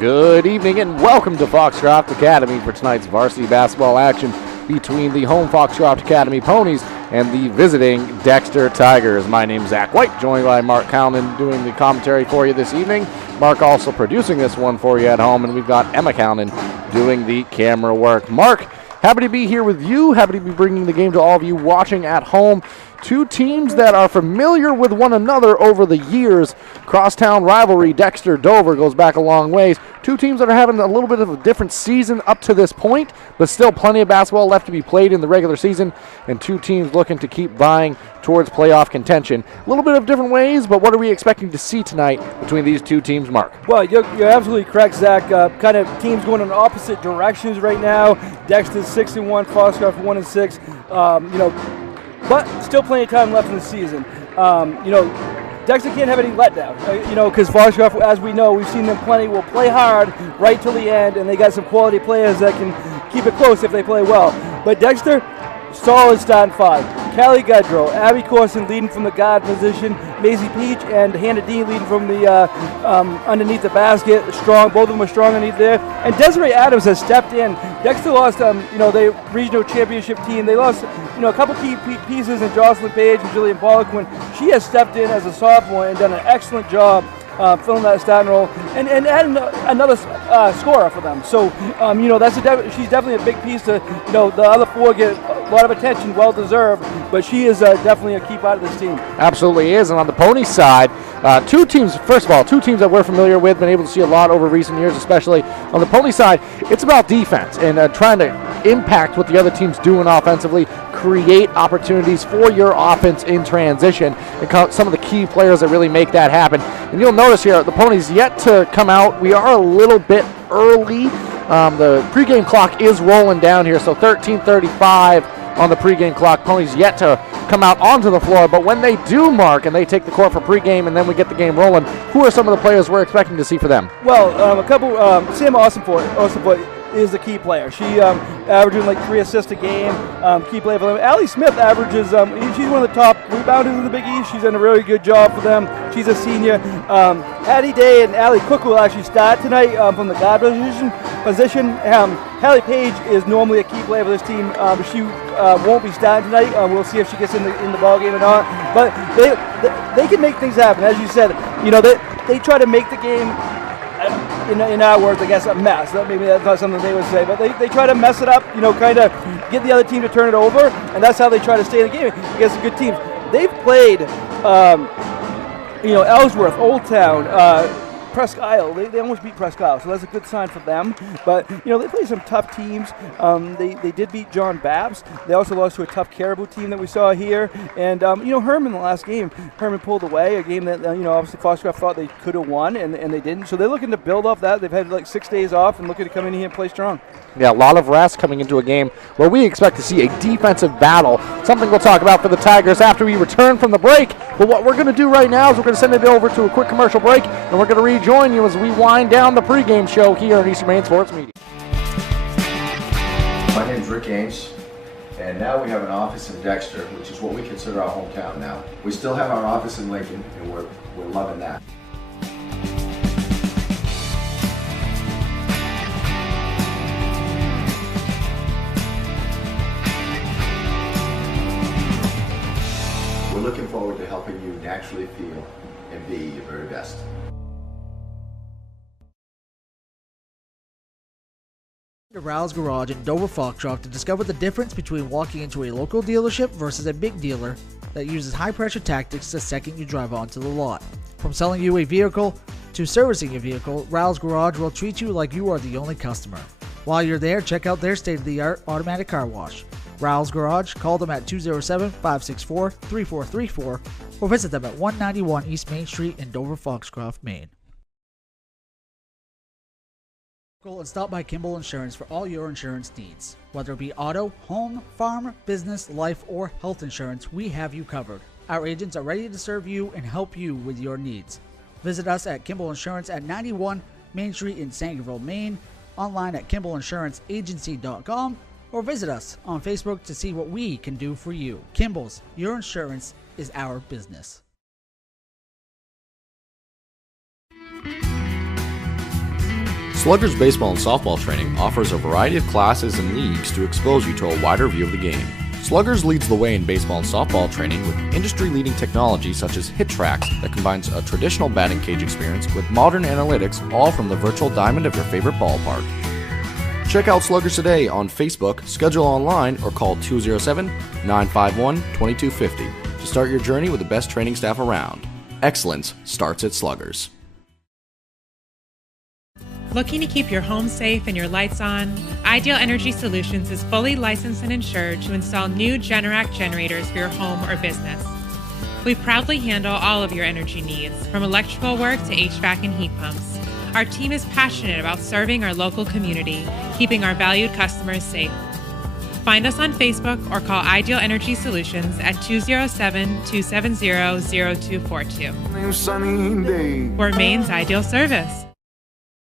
Good evening and welcome to Foxcroft Academy for tonight's varsity basketball action between the home Foxcroft Academy Ponies and the visiting Dexter Tigers. My name's Zach White, joined by Mark Calnan doing the commentary for you this evening. Mark also producing this one for you at home, and we've got Emma Calnan doing the camera work. Mark, happy to be here with you, happy to be bringing the game to all of you watching at home. Two teams that are familiar with one another over the years. Crosstown rivalry, Dexter-Dover, goes back a long ways. Two teams that are having a little bit of a different season up to this point, but still plenty of basketball left to be played in the regular season, and two teams looking to keep vying towards playoff contention. A little bit of different ways, but what are we expecting to see tonight between these two teams, Mark? Well, you're absolutely correct, Zach. Kind of teams going in opposite directions right now. Dexter's 6-1, Foxcroft 1-6. But still plenty of time left in the season. Dexter can't have any letdown, because Foxcroft, as we know, we've seen them plenty, will play hard right till the end, and they got some quality players that can keep it close if they play well. But Dexter, solid starting five. Callie Gaudreau, Abby Corson leading from the guard position, Maisie Peach and Hannah Dean leading from the underneath the basket. Strong, both of them are strong underneath there. And Desiree Adams has stepped in. Dexter lost, the regional championship team. They lost, a couple key pieces in Jocelyn Page and Jillian Pollock when she has stepped in as a sophomore and done an excellent job filling that starting role and adding another scorer for them. So, she's definitely a big piece to, the other four get a lot of attention, well deserved, but she is definitely a key part of this team. Absolutely is. And on the pony side, two teams that we're familiar with, been able to see a lot over recent years, especially on the pony side. It's about defense and trying to impact what the other team's doing offensively, create opportunities for your offense in transition, and some of the key players that really make that happen. And you'll notice here, the ponies yet to come out. We are a little bit early. The pregame clock is rolling down here, so 13:35 on the pregame clock. Ponies yet to come out onto the floor, but when they do, Mark, and they take the court for pregame and then we get the game rolling, who are some of the players we're expecting to see for them? Well, a couple, Sam Austinport is the key player. She averaging like 3 assists a game, key player for them. Allie Smith averages, she's one of the top rebounders in the Big East. She's done a really good job for them. She's a senior. Addie Day and Allie Cook will actually start tonight from the guard position. Hallie Page is normally a key player for this team. She won't be starting tonight. We'll see if she gets in the ball game or not. But they can make things happen. As you said, they try to make the game, in our words, I guess, a mess. Maybe that's not something they would say, but they try to mess it up, kind of get the other team to turn it over, and that's how they try to stay in the game against the good teams. They've played, Ellsworth, Old Town, Presque Isle. They almost beat Presque Isle, so that's a good sign for them. But, they play some tough teams. They did beat John Babs. They also lost to a tough Caribou team that we saw here. And, Herman, the last game, Herman pulled away, a game that, obviously Foxcroft thought they could have won, and they didn't. So they're looking to build off that. They've had like 6 days off and looking to come in here and play strong. Yeah, a lot of rest coming into a game where we expect to see a defensive battle, something we'll talk about for the Tigers after we return from the break. But what we're going to do right now is we're going to send it over to a quick commercial break, and we're going to rejoin you as we wind down the pregame show here on Eastern Maine Sports Media. My name's Rick Ames, and now we have an office in Dexter, which is what we consider our hometown now. We still have our office in Lincoln, and we're loving that. We're looking forward to helping you naturally feel and be your very best. To Rouse Garage in Dover Foxcroft to discover the difference between walking into a local dealership versus a big dealer that uses high-pressure tactics the second you drive onto the lot. From selling you a vehicle to servicing your vehicle, Rouse Garage will treat you like you are the only customer. While you're there, check out their state-of-the-art automatic car wash. Rouse Garage, call them at 207-564-3434 or visit them at 191 East Main Street in Dover Foxcroft, Maine. And stop by Kimball Insurance for all your insurance needs. Whether it be auto, home, farm, business, life, or health insurance, we have you covered. Our agents are ready to serve you and help you with your needs. Visit us at Kimball Insurance at 91 Main Street in Sangerville, Maine, online at KimballInsuranceAgency.com, or visit us on Facebook to see what we can do for you. Kimball's, your insurance is our business. Sluggers baseball and softball training offers a variety of classes and leagues to expose you to a wider view of the game. Sluggers leads the way in baseball and softball training with industry-leading technology such as Hit Tracks that combines a traditional batting cage experience with modern analytics, all from the virtual diamond of your favorite ballpark. Check out Sluggers today on Facebook, schedule online, or call 207-951-2250 to start your journey with the best training staff around. Excellence starts at Sluggers. Looking to keep your home safe and your lights on? Ideal Energy Solutions is fully licensed and insured to install new Generac generators for your home or business. We proudly handle all of your energy needs, from electrical work to HVAC and heat pumps. Our team is passionate about serving our local community, keeping our valued customers safe. Find us on Facebook or call Ideal Energy Solutions at 207-270-0242. For Maine's Ideal Service.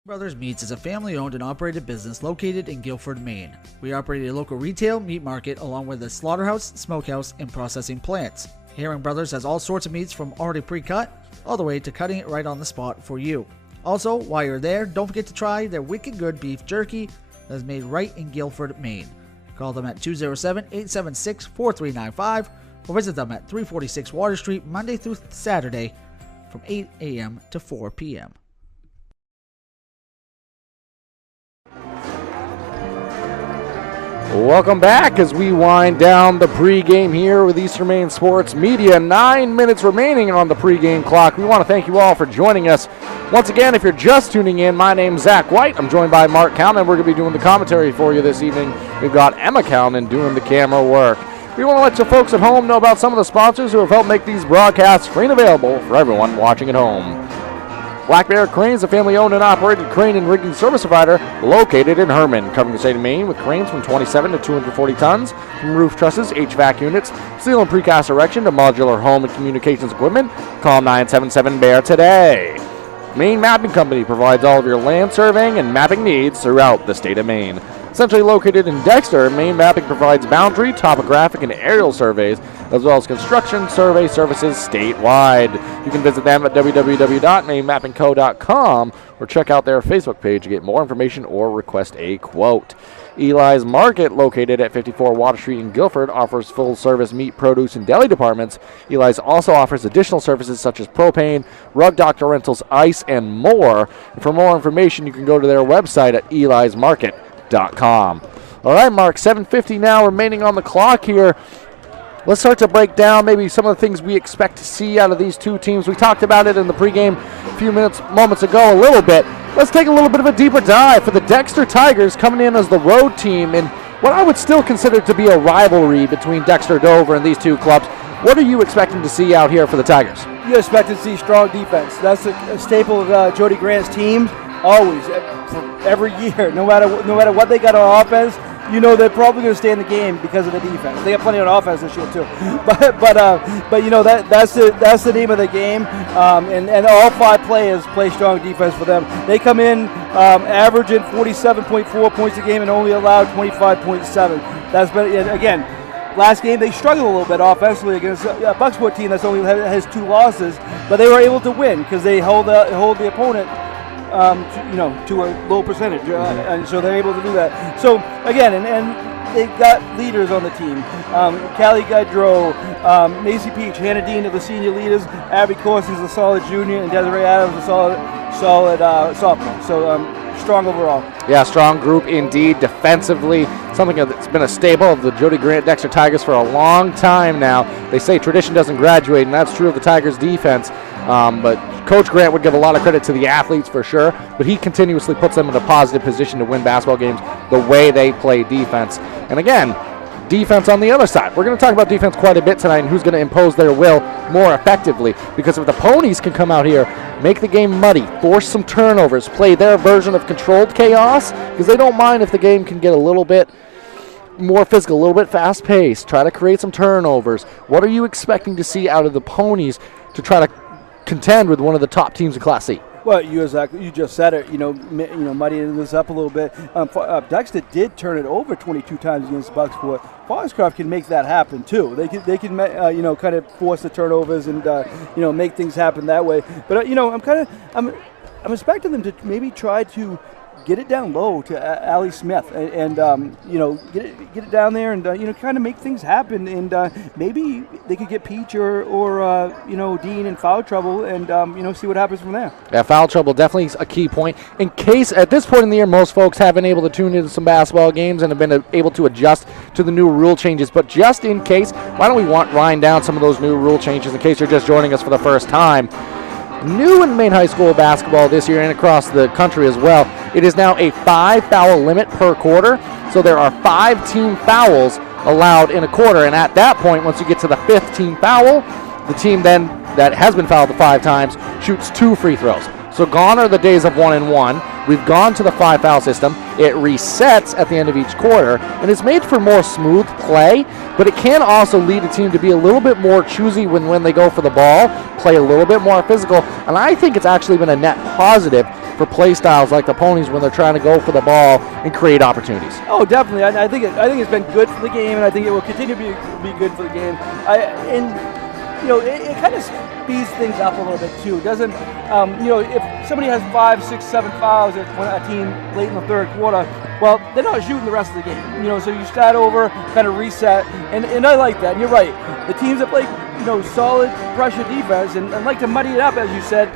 Brothers Meats is a family-owned and operated business located in Guilford, Maine. We operate a local retail meat market along with a slaughterhouse, smokehouse, and processing plants. Herring Brothers has all sorts of meats from already pre-cut all the way to cutting it right on the spot for you. Also, while you're there, don't forget to try their wicked good beef jerky that is made right in Guilford, Maine. Call them at 207-876-4395 or visit them at 346 Water Street Monday through Saturday from 8 a.m. to 4 p.m. Welcome back as we wind down the pregame here with Eastern Maine Sports Media. 9 minutes remaining on the pregame clock. We want to thank you all for joining us. Once again, if you're just tuning in, my name's Zach White. I'm joined by Mark Calman. We're going to be doing the commentary for you this evening. We've got Emma Calman doing the camera work. We want to let you folks at home know about some of the sponsors who have helped make these broadcasts free and available for everyone watching at home. Black Bear Cranes, a family-owned and operated crane and rigging service provider located in Herman, covering the state of Maine with cranes from 27 to 240 tons, from roof trusses, HVAC units, steel and precast erection to modular home and communications equipment. Call 977-BEAR today. Maine Mapping Company provides all of your land surveying and mapping needs throughout the state of Maine. Centrally located in Dexter, Maine Mapping provides boundary, topographic, and aerial surveys, as well as construction survey services statewide. You can visit them at www.mainemappingco.com or check out their Facebook page to get more information or request a quote. Eli's Market, located at 54 Water Street in Guilford, offers full-service meat, produce, and deli departments. Eli's also offers additional services such as propane, rug doctor rentals, ice, and more. And for more information, you can go to their website at elismarket.com. All right, Mark, 7:50 now remaining on the clock here. Let's start to break down maybe some of the things we expect to see out of these two teams. We talked about it in the pregame a few moments ago a little bit. Let's take a little bit of a deeper dive for the Dexter Tigers coming in as the road team in what I would still consider to be a rivalry between Dexter Dover and these two clubs. What are you expecting to see out here for the Tigers? You expect to see strong defense. That's a staple of Jody Grant's team, always, every year. No matter what they got on offense, you know they're probably going to stay in the game because of the defense. They got plenty on offense this year too, but you know that's the name of the game. And all five players play strong defense for them. They come in averaging 47.4 points a game and only allowed 25.7. That's been, again. Last game they struggled a little bit offensively against a Bucksport team that's only has 2 losses, but they were able to win because they hold the opponent to a low percentage, and so they're able to do that. So again, and they've got leaders on the team. Callie Gaudreau, Macy Peach, Hannah Dean are the senior leaders. Abby Corson's a solid junior, and Desiree Adams a solid sophomore. So strong overall. Yeah, strong group indeed. Defensively, something that's been a staple of the Jody Grant Dexter Tigers for a long time now. They say tradition doesn't graduate, and that's true of the Tigers' defense. But Coach Grant would give a lot of credit to the athletes for sure, but he continuously puts them in a positive position to win basketball games the way they play defense. And again, defense on the other side. We're going to talk about defense quite a bit tonight and who's going to impose their will more effectively, because if the Ponies can come out here, make the game muddy, force some turnovers, play their version of controlled chaos, because they don't mind if the game can get a little bit more physical, a little bit fast-paced, try to create some turnovers. What are you expecting to see out of the Ponies to try to contend with one of the top teams in Class C? Well, you just said it. Muddying this up a little bit. Dexter did turn it over 22 times against Bucksport. Foxcroft can make that happen too. They can kind of force the turnovers and make things happen that way. But I'm expecting them to maybe try to get it down low to Allie Smith, and get it down there, and kind of make things happen, and maybe they could get Peach or Dean in foul trouble, and see what happens from there. Yeah, foul trouble definitely is a key point. In case at this point in the year, most folks have been able to tune into some basketball games and have been able to adjust to the new rule changes. But just in case, why don't we wind down some of those new rule changes in case you're just joining us for the first time. New in Maine High School basketball this year and across the country as well, it is now a 5-foul limit per quarter. So there are 5 team fouls allowed in a quarter. And at that point, once you get to the 5th team foul, the team then that has been fouled 5 times shoots 2 free throws. So gone are the days of 1 and 1. We've gone to the 5-foul system. It resets at the end of each quarter, and it's made for more smooth play, but it can also lead a team to be a little bit more choosy when they go for the ball, play a little bit more physical, and I think it's actually been a net positive for play styles like the Ponies when they're trying to go for the ball and create opportunities. Oh, definitely. I think it's been good for the game, and I think it will continue to be good for the game. It kind of speeds things up a little bit too. It doesn't, if somebody has 5, 6, 7 fouls at a team late in the third quarter, well, they're not shooting the rest of the game. So you start over, kind of reset, and I like that. And you're right. The teams that play, solid pressure defense and like to muddy it up, as you said,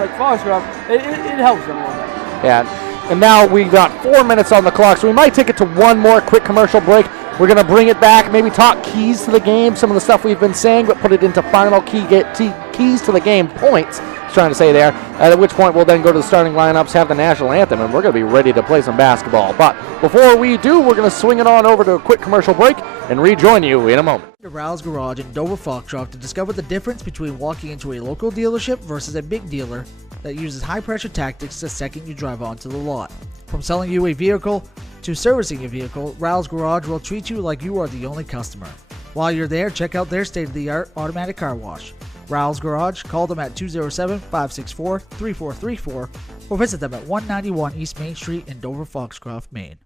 like Foxcroft, it helps them a little bit. Yeah, and now we've got 4 minutes on the clock, so we might take it to one more quick commercial break. We're going to bring it back, maybe talk keys to the game, some of the stuff we've been saying, but put it into final keys to the game points, I was trying to say there, at which point we'll then go to the starting lineups, have the national anthem, and we're going to be ready to play some basketball. But before we do, we're going to swing it on over to a quick commercial break and rejoin you in a moment. Rouse Garage in Dover Foxcroft to discover the difference between walking into a local dealership versus a big dealer that uses high-pressure tactics the second you drive onto the lot. From selling you a vehicle to servicing a vehicle, Rouse Garage will treat you like you are the only customer. While you're there, check out their state-of-the-art automatic car wash. Rouse Garage, call them at 207-564-3434 or visit them at 191 East Main Street in Dover Foxcroft, Maine.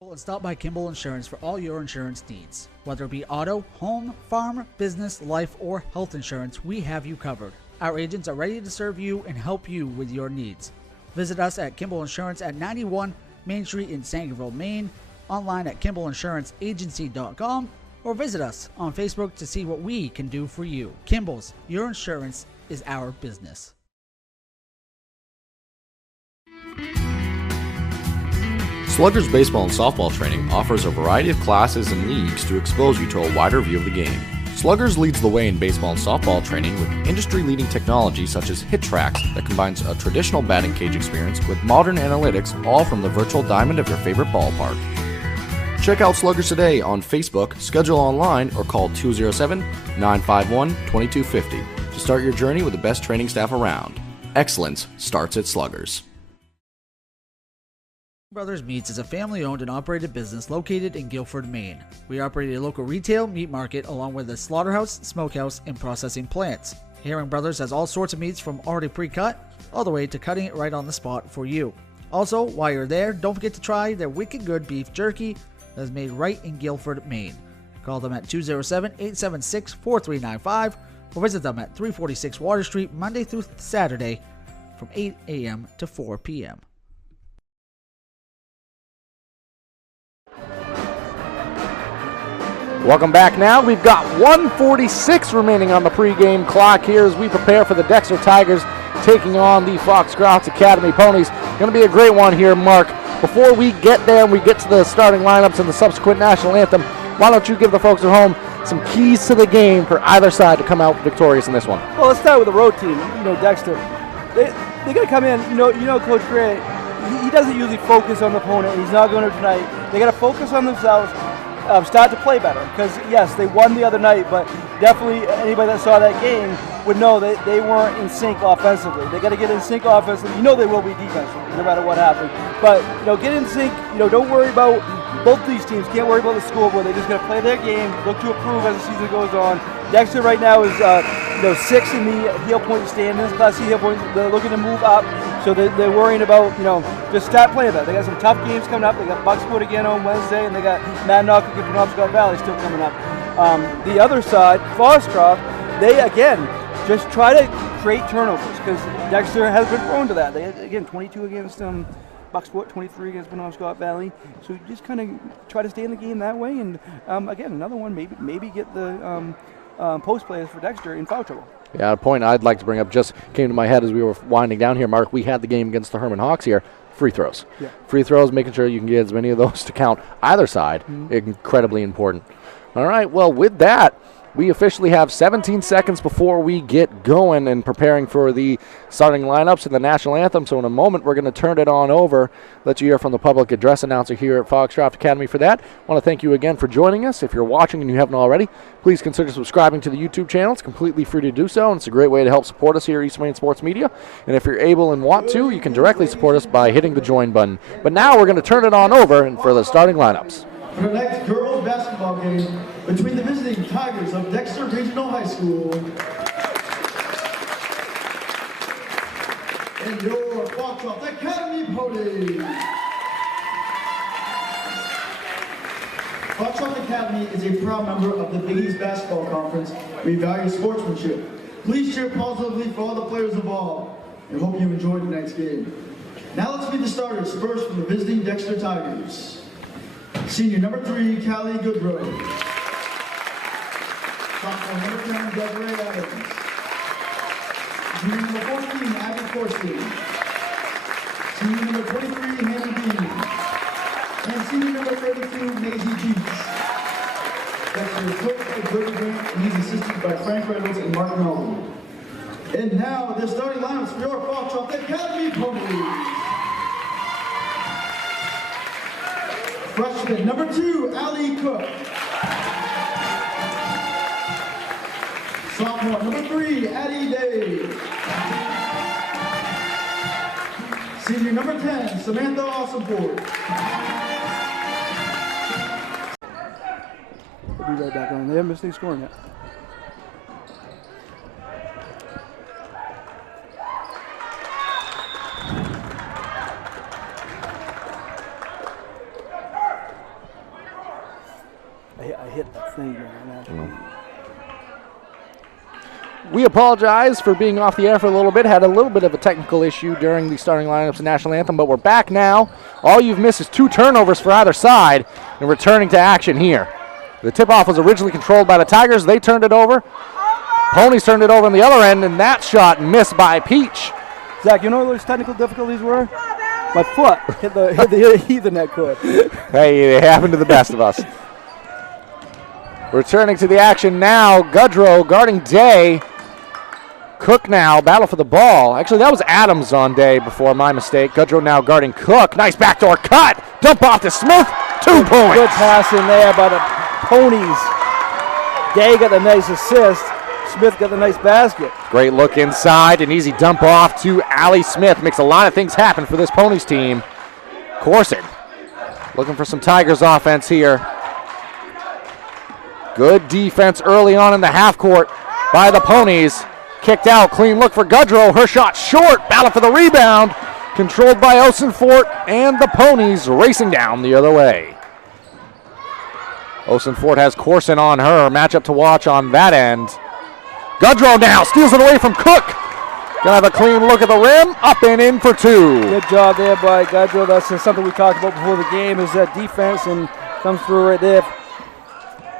And stop by Kimball Insurance for all your insurance needs. Whether it be auto, home, farm, business, life, or health insurance, we have you covered. Our agents are ready to serve you and help you with your needs. Visit us at Kimball Insurance at 91 Main Street in Sangerville, Maine, online at KimballInsuranceAgency.com, or visit us on Facebook to see what we can do for you. Kimball's, your insurance is our business. Sluggers baseball and softball training offers a variety of classes and leagues to expose you to a wider view of the game. Sluggers leads the way in baseball and softball training with industry-leading technology such as HitTrax that combines a traditional batting cage experience with modern analytics, all from the virtual diamond of your favorite ballpark. Check out Sluggers today on Facebook, schedule online, or call 207-951-2250 to start your journey with the best training staff around. Excellence starts at Sluggers. Brothers Meats is a family-owned and operated business located in Guilford, Maine. We operate a local retail meat market along with a slaughterhouse, smokehouse, and processing plants. Herring Brothers has all sorts of meats from already pre-cut all the way to cutting it right on the spot for you. Also, while you're there, don't forget to try their wicked good beef jerky that is made right in Guilford, Maine. Call them at 207-876-4395 or visit them at 346 Water Street Monday through Saturday from 8 a.m. to 4 p.m. Welcome back now. We've got 1:46 remaining on the pregame clock here as we prepare for the Dexter Tigers taking on the Foxcroft Academy Ponies. Going to be a great one here, Mark. Before we get there and we get to the starting lineups and the subsequent national anthem, why don't you give the folks at home some keys to the game for either side to come out victorious in this one? Well, let's start with the road team. Dexter. They got to come in. Coach Gray, he doesn't usually focus on the opponent. He's not going to tonight. They got to focus on themselves. Start to play better, because yes, they won the other night, but definitely anybody that saw that game would know that they weren't in sync offensively. They got to get in sync offensively. They will be defensively, no matter what happens. But get in sync. Don't worry about both these teams. Can't worry about the scoreboard. They just got to play their game, look to improve as the season goes on. Dexter right now is 6th in the heel point standings, Class C heel points. They're looking to move up. So they're worrying about, just start playing better. They got some tough games coming up. They got Bucksport again on Wednesday, and they got Madnock and Penobscot Valley still coming up. The other side, Foxcroft, they, again, just try to create turnovers, because Dexter has been prone to that. They had, again, 22 against Bucksport, 23 against Penobscot Valley. So you just kind of try to stay in the game that way. And again, another one, maybe get the post players for Dexter in foul trouble. Yeah, a point I'd like to bring up just came to my head as we were winding down here, Mark. We had the game against the Herman Hawks here. Free throws. Yeah. Free throws, making sure you can get as many of those to count either side, incredibly important. All right, well, with that, we officially have 17 seconds before we get going and preparing for the starting lineups and the national anthem. So in a moment, we're going to turn it on over, let you hear from the public address announcer here at Foxcroft Academy for that. I want to thank you again for joining us. If you're watching and you haven't already, please consider subscribing to the YouTube channel. It's completely free to do so, and it's a great way to help support us here at East Wayne Sports Media. And if you're able and want to, you can directly support us by hitting the join button. But now we're going to turn it on over and for the starting lineups. For the next girls basketball game between the visiting Tigers of Dexter Regional High School and your Foxcroft Academy ponies. Foxcroft Academy is a proud member of the Big East Basketball Conference. We value sportsmanship. Please cheer positively for all the players involved and hope you enjoy tonight's game. Now let's meet the starters. First from the visiting Dexter Tigers. Senior number 3, Callie Goodrow. Sophomore number 10, Desiree Adams. Junior number 14, Abby Corsley. Senior number 23, Hannah Dean. And senior number 32, Maisie Cheeks. Dexter is coached by Brady Grant, and he's assisted by Frank Reynolds and Mark Melvin. And now, the starting lineups for your Foxcroft Academy ponies. Freshman number 2, Allie Cook. Sophomore number 3, Addie Day. Senior number 10, Samantha Awesomport. We'll be right back on. They haven't missed any scoring yet. I hit that thing, man. We apologize for being off the air for a little bit. Had a little bit of a technical issue during the starting lineups and national anthem, but we're back now. All you've missed is 2 turnovers for either side and returning to action here. The tip-off was originally controlled by the Tigers. They turned it over. Ponies turned it over on the other end, and that shot missed by Peach. Zach, you know what those technical difficulties were? My foot hit the Ethernet cord. Hey, they happen to the best of us. Returning to the action now, Goodrow guarding Day. Cook now, battle for the ball. Actually, that was Adams on Day before my mistake. Goodrow now guarding Cook. Nice backdoor cut. Dump off to Smith. 2 points. Good pass in there by the Ponies. Day got the nice assist. Smith got the nice basket. Great look inside. An easy dump off to Allie Smith. Makes a lot of things happen for this Ponies team. Corson looking for some Tigers offense here. Good defense early on in the half court by the Ponies. Kicked out, clean look for Goodrow. Her shot short, battle for the rebound. Controlled by Osenfort, and the Ponies racing down the other way. Osenfort has Corson on her. Matchup to watch on that end. Goodrow now steals it away from Cook. Gonna have a clean look at the rim, up and in for 2. Good job there by Goodrow. That's something we talked about before the game, is that defense, and comes through right there.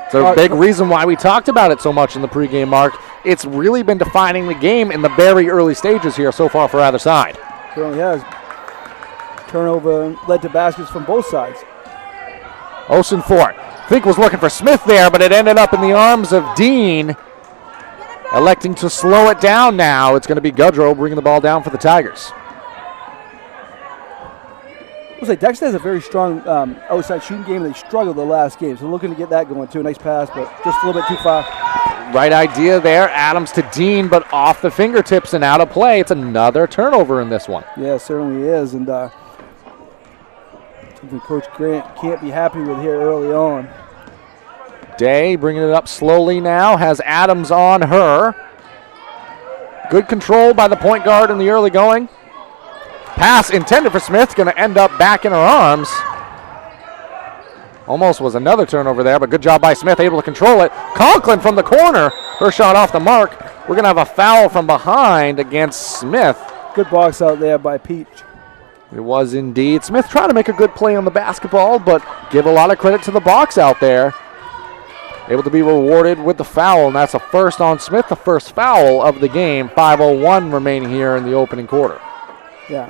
It's a big reason why we talked about it so much in the pregame, Mark. It's really been defining the game in the very early stages here so far for either side. Certainly has. Turnover led to baskets from both sides. Osenfort, I think was looking for Smith there, but it ended up in the arms of Dean. Electing to slow it down now. It's going to be Goodrow bringing the ball down for the Tigers. Looks like Dexter has a very strong outside shooting game. They struggled the last game, so looking to get that going too. Nice pass, but just a little bit too far. Right idea there. Adams to Dean, but off the fingertips and out of play. It's another turnover in this one. Yeah, it certainly is, and something Coach Grant can't be happy with here early on. Day bringing it up slowly now. Has Adams on her. Good control by the point guard in the early going. Pass intended for Smith, going to end up back in her arms. Almost was another turnover there, but good job by Smith, able to control it. Conklin from the corner. Her shot off the mark. We're going to have a foul from behind against Smith. Good box out there by Peach. It was indeed. Smith trying to make a good play on the basketball, but give a lot of credit to the box out there. Able to be rewarded with the foul, and that's a first on Smith, the first foul of the game. 5:01 remaining here in the opening quarter. Yeah.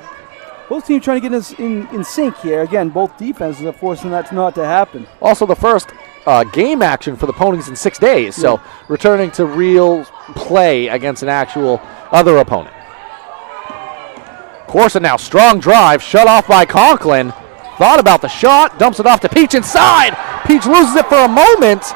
Both teams trying to get us in sync here. Again, both defenses are forcing that not to happen. Also the first game action for the Ponies in 6 days, so returning to real play against an actual other opponent. Corson now, strong drive, shut off by Conklin. Thought about the shot, dumps it off to Peach inside. Peach loses it for a moment,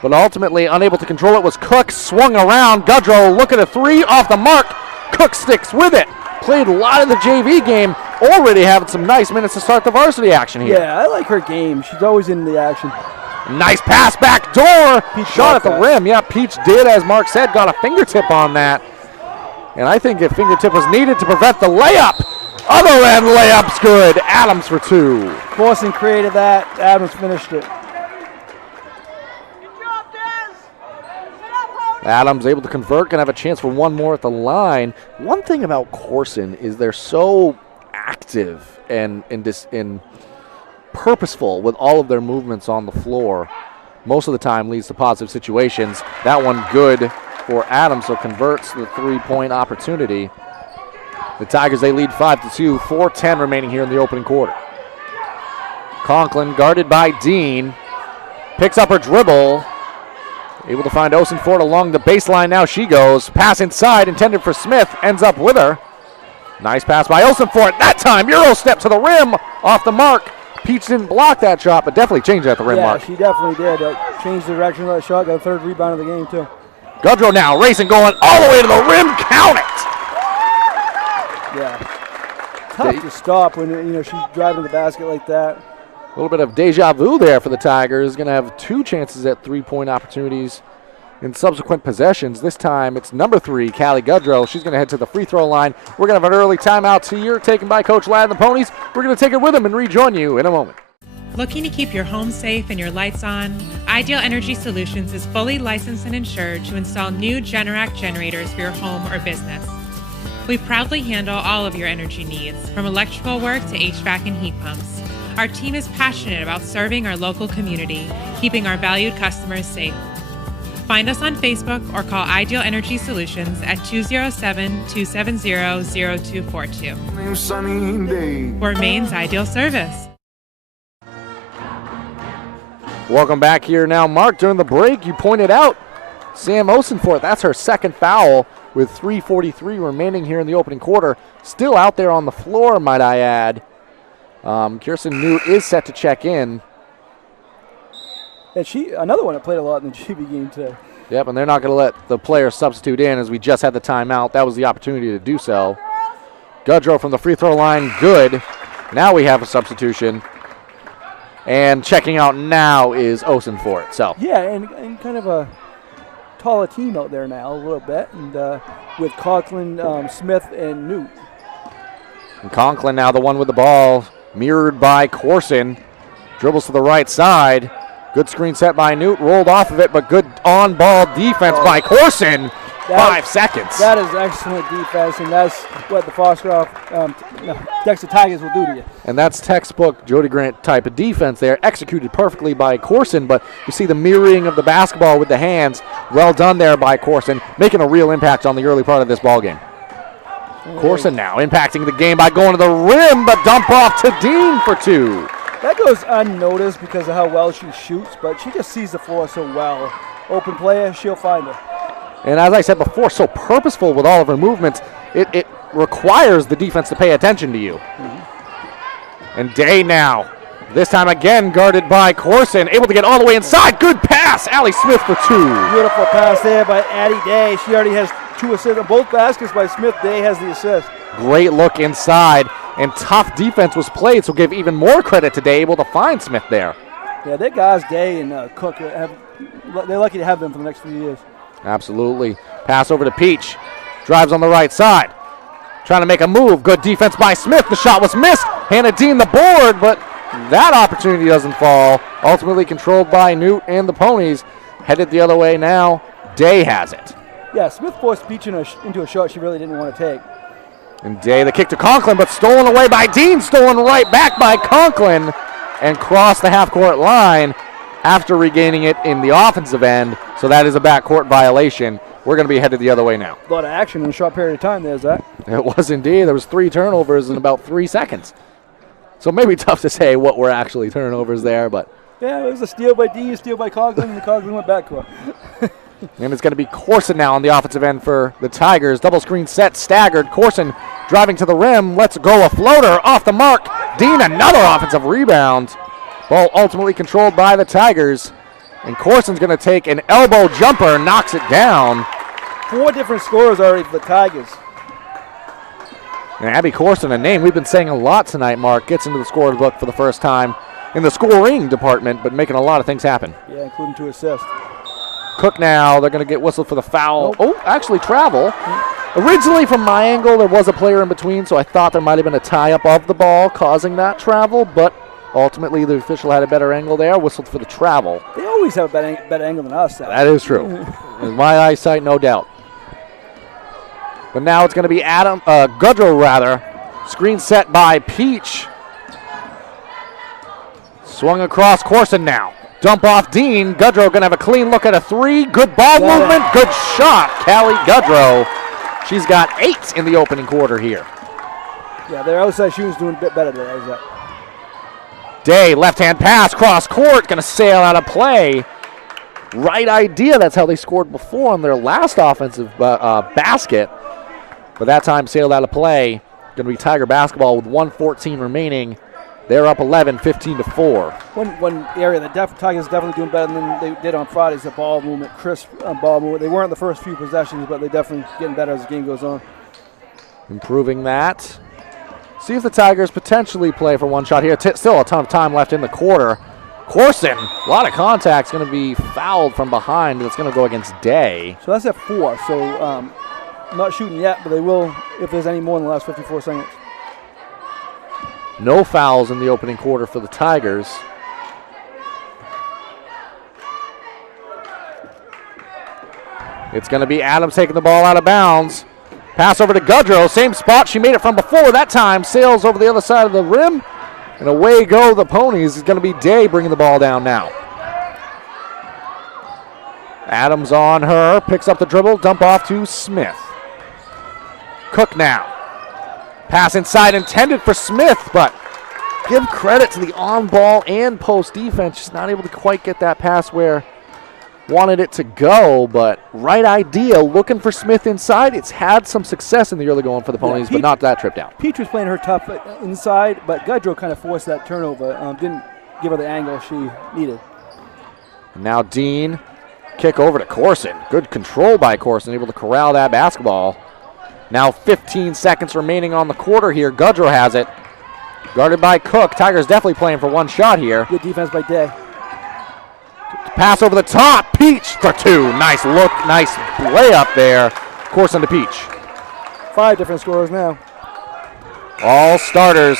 but ultimately unable to control it was Cook. Swung around, Gudrow look at a three, off the mark. Cook sticks with it. Played a lot of the JV game, already having some nice minutes to start the varsity action here. Yeah, I like her game. She's always in the action. Nice pass back door. Peach shot at the that. rim. Yeah, Peach did, as Mark said, got a fingertip on that. And I think a fingertip was needed to prevent the layup. Other end layup's good. Adams for two. Corson created that. Adams finished it. Adams able to convert, gonna have a chance for one more at the line. One thing about Corson is they're so active and purposeful with all of their movements on the floor. Most of the time leads to positive situations. That one good for Adams, so converts the three-point opportunity. The Tigers, they lead 5-2, 4:10 remaining here in the opening quarter. Conklin guarded by Dean, picks up her dribble, able to find Osenford along the baseline. Now she goes, pass inside, intended for Smith, ends up with her. Nice pass by Osenford. That time, Euro step to the rim, off the mark. Peach didn't block that shot, but definitely changed at the rim mark. Yeah, she definitely did. Changed the direction of that shot, got a third rebound of the game, too. Gudrow now racing, going all the way to the rim. Count it. Yeah. Tough to stop when she's driving the basket like that. A little bit of deja vu there for the Tigers. Going to have two chances at three-point opportunities in subsequent possessions. This time it's number 3, Callie Gudrow. She's going to head to the free throw line. We're going to have an early timeout here taken by Coach Ladd and the Ponies. We're going to take it with them and rejoin you in a moment. Looking to keep your home safe and your lights on? Ideal Energy Solutions is fully licensed and insured to install new Generac generators for your home or business. We proudly handle all of your energy needs, from electrical work to HVAC and heat pumps. Our team is passionate about serving our local community, keeping our valued customers safe. Find us on Facebook or call Ideal Energy Solutions at 207-270-0242. For Maine's Ideal Service. Welcome back here now, Mark. During the break, you pointed out Sam Osenford. That's her second foul with 3:43 remaining here in the opening quarter. Still out there on the floor, might I add. Kirsten Newt is set to check in. And another one that played a lot in the GB game today. Yep, and they're not going to let the player substitute in as we just had the timeout. That was the opportunity to do so. Gudrow from the free throw line, good. Now we have a substitution. And checking out now is Osenford. So yeah, and kind of a taller team out there now a little bit, and with Conklin, Smith, and Newt. And Conklin now the one with the ball, mirrored by Corson. Dribbles to the right side. Good screen set by Newt, rolled off of it, but good on-ball defense by Corson. 5 seconds. That is excellent defense, and that's what the Foxcroft Dexter Tigers will do to you. And that's textbook Jody Grant type of defense there, executed perfectly by Corson, but you see the mirroring of the basketball with the hands. Well done there by Corson, making a real impact on the early part of this ball game. Corson now impacting the game by going to the rim, but dump off to Dean for 2. That goes unnoticed because of how well she shoots, but she just sees the floor so well. Open player, she'll find her. And as I said before, so purposeful with all of her movements, it requires the defense to pay attention to you. Mm-hmm. And Day now, this time again guarded by Corson, able to get all the way inside. Good pass, Allie Smith for 2. Beautiful pass there by Addie Day. She already has 2 assists on both baskets by Smith. Day has the assist. Great look inside, and tough defense was played, so give even more credit to Day, able to find Smith there. Yeah, their guys, Day and Cook, they're lucky to have them for the next few years. Absolutely. Pass over to Peach. Drives on the right side. Trying to make a move. Good defense by Smith. The shot was missed. Hannah Dean the board, but that opportunity doesn't fall. Ultimately controlled by Newt and the Ponies. Headed the other way now. Day has it. Yeah, Smith forced Peach into a shot she really didn't want to take. And Day, the kick to Conklin, but stolen away by Dean, stolen right back by Conklin, and crossed the half-court line after regaining it in the offensive end. So that is a backcourt violation. We're going to be headed the other way now. A lot of action in a short period of time there, Zach. It was indeed. There was 3 turnovers in about 3 seconds. So maybe tough to say what were actually turnovers there, but. Yeah, it was a steal by Dean, a steal by Conklin, and the Conklin went backcourt. And it's going to be Corson now on the offensive end for the Tigers. Double screen set, staggered. Corson driving to the rim. Let's go a floater off the mark. Dean, another offensive rebound. Ball ultimately controlled by the Tigers. And Corson's going to take an elbow jumper, knocks it down. 4 different scorers already for the Tigers. And Abby Corson, a name we've been saying a lot tonight, Mark, gets into the scorer's book for the first time in the scoring department, but making a lot of things happen. Yeah, including 2 assists. Cook now, they're going to get whistled for the foul. Oh, actually travel. Originally from my angle, there was a player in between, so I thought there might have been a tie-up of the ball causing that travel, but ultimately the official had a better angle there, whistled for the travel. They always have a better angle than us. That is true. In my eyesight, no doubt. But now it's going to be Goodrow rather. Screen set by Peach. Swung across Corson now. Dump off Dean. Goodrow going to have a clean look at a 3. Good ball movement. Good shot. Callie Goodrow. She's got 8 in the opening quarter here. Yeah, their outside shooting's doing a bit better today. Is that? Day, left-hand pass, cross court, going to sail out of play. Right idea. That's how they scored before on their last offensive basket. But that time sailed out of play. Going to be Tiger basketball with 1:14 remaining. They're up 11, 15-4. One area the Tigers definitely doing better than they did on Friday is the ball movement, crisp ball movement. They weren't the first few possessions, but they're definitely getting better as the game goes on. Improving that. See if the Tigers potentially play for one shot here. Still a ton of time left in the quarter. Corson, a lot of contacts, going to be fouled from behind. It's going to go against Day. So that's at 4. So not shooting yet, but they will if there's any more in the last 54 seconds. No fouls in the opening quarter for the Tigers. It's going to be Adams taking the ball out of bounds. Pass over to Goodrow, same spot she made it from before. That time sails over the other side of the rim, and away go the Ponies. It's going to be Day bringing the ball down now. Adams on her, picks up the dribble, dump off to Smith. Cook now. Pass inside intended for Smith, but give credit to the on-ball and post defense. Just not able to quite get that pass where wanted it to go, but right idea, looking for Smith inside. It's had some success in the early going for the Ponies, but not that trip down. Peach was playing her tough inside, but Goodrow kind of forced that turnover. Didn't give her the angle she needed. Now Dean, kick over to Corson. Good control by Corson, able to corral that basketball. Now 15 seconds remaining on the quarter here. Goodrow has it. Guarded by Cook. Tigers definitely playing for one shot here. Good defense by Day. Pass over the top. Peach for 2. Nice look. Nice layup there. Corson to Peach. 5 different scorers now. All starters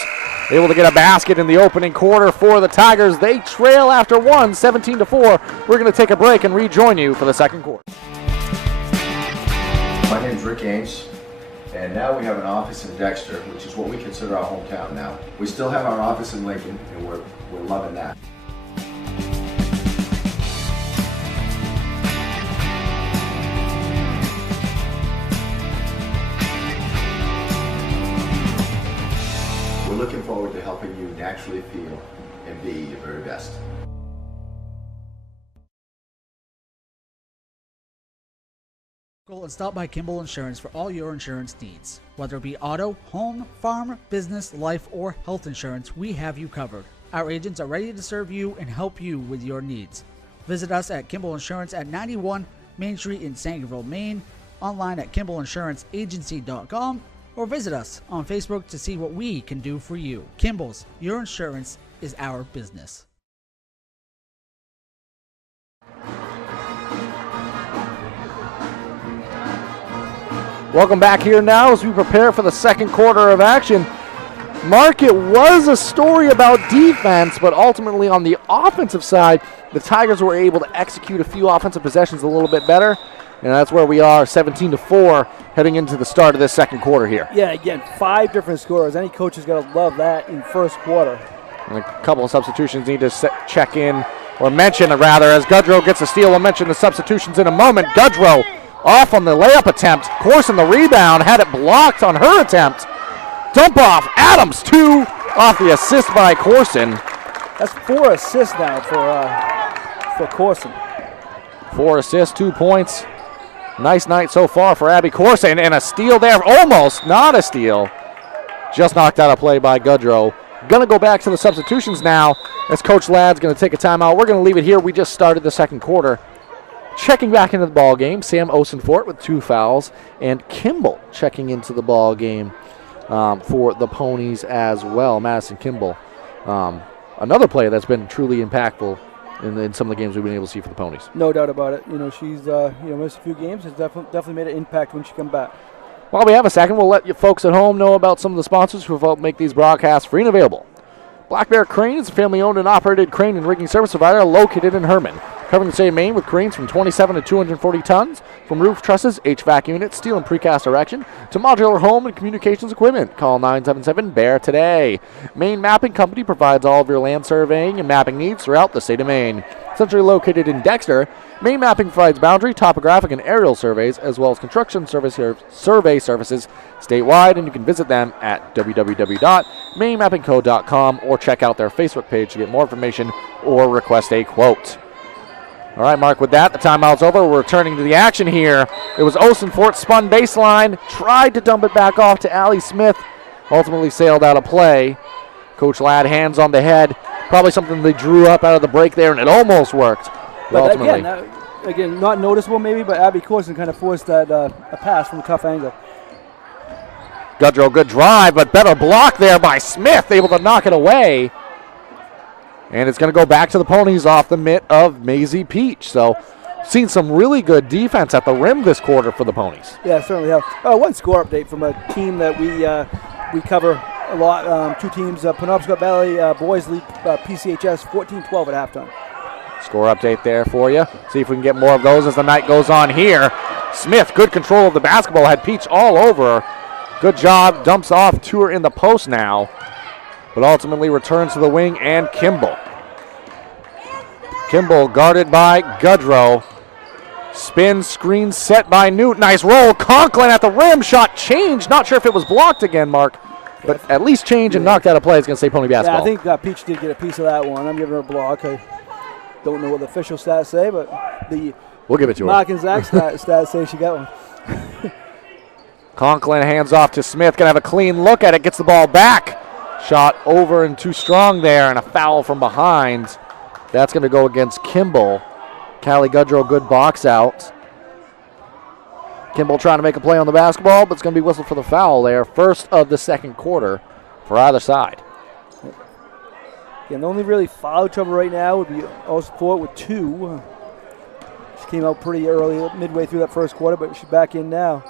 able to get a basket in the opening quarter for the Tigers. They trail after 1, 17-4. We're going to take a break and rejoin you for the second quarter. My name's Rick Ames, and now we have an office in Dexter, which is what we consider our hometown now. We still have our office in Lincoln, and we're loving that. We're looking forward to helping you naturally feel and be your very best. And stop by Kimball Insurance for all your insurance needs. Whether it be auto, home, farm, business, life, or health insurance, we have you covered. Our agents are ready to serve you and help you with your needs. Visit us at Kimball Insurance at 91 Main Street in Sangerville, Maine, online at KimballInsuranceAgency.com, or visit us on Facebook to see what we can do for you. Kimball's, your insurance is our business. Welcome back here now as we prepare for the second quarter of action. Mark, it was a story about defense, but ultimately on the offensive side, the Tigers were able to execute a few offensive possessions a little bit better. And that's where we are, 17-4, heading into the start of this second quarter here. Yeah, again, 5 different scorers. Any coach is going to love that in first quarter. And a couple of substitutions need to check in, or mention rather, as Gudrow gets a steal. We'll mention the substitutions in a moment. Gudrow off on the layup attempt. Corson the rebound, had it blocked on her attempt. Dump off, Adams, 2 off the assist by Corson. That's 4 assists now for Corson. 4 assists, 2 points. Nice night so far for Abby Corson, and a steal there. Almost not a steal. Just knocked out a play by Gudrow. Going to go back to the substitutions now as Coach Ladd's going to take a timeout. We're going to leave it here. We just started the second quarter. Checking back into the ball game, Sam Osenfort with 2 fouls, and Kimball checking into the ball game for the Ponies as well. Madison Kimball, another player that's been truly impactful in some of the games we've been able to see for the Ponies. No doubt about it. She's missed a few games. Has definitely made an impact when she comes back. While we have a second, we'll let you folks at home know about some of the sponsors who have helped make these broadcasts free and available. Black Bear Crane is a family-owned and operated crane and rigging service provider located in Herman, covering the state of Maine with cranes from 27 to 240 tons, from roof trusses, HVAC units, steel and precast erection, to modular home and communications equipment. Call 977-BEAR today. Maine Mapping Company provides all of your land surveying and mapping needs throughout the state of Maine. Centrally located in Dexter, Maine Mapping provides boundary, topographic, and aerial surveys, as well as construction survey services statewide, and you can visit them at www.mainemappingco.com or check out their Facebook page to get more information or request a quote. All right, Mark, with that, the timeout's over. We're returning to the action here. It was Osenfort, spun baseline, tried to dump it back off to Allie Smith, ultimately sailed out of play. Coach Ladd, hands on the head. Probably something they drew up out of the break there, and it almost worked. But again, not noticeable maybe, but Abby Corson kind of forced that a pass from a tough angle. Gudrow, good drive, but better block there by Smith, able to knock it away. And it's going to go back to the Ponies off the mitt of Maisie Peach. So, seen some really good defense at the rim this quarter for the Ponies. Yeah, certainly have. One score update from a team that we cover a lot. 2 teams, Penobscot Valley boys lead PCHS 14-12 at halftime. Score update there for you. See if we can get more of those as the night goes on here. Smith, good control of the basketball, had Peach all over her. Good job, dumps off to her in the post now, but ultimately returns to the wing, and Kimball. Kimball guarded by Gudrow. Spin, screen set by Newt. Nice roll. Conklin at the rim. Shot changed. Not sure if it was blocked again, Mark, but at least change and knocked out a play. Is going to say Pony basketball. Yeah, I think Peach did get a piece of that one. I'm giving her a block. I don't know what the official stats say, but we'll give it to her. Mark and Zach's stats say she got one. Conklin hands off to Smith. Going to have a clean look at it. Gets the ball back. Shot over and too strong there, and a foul from behind. That's going to go against Kimball. Callie Gudrow, good box out. Kimball trying to make a play on the basketball, but it's going to be whistled for the foul there. First of the second quarter for either side. Yeah, the only really foul trouble right now would be Osenfort with 2. She came out pretty early, midway through that first quarter, but she's back in now.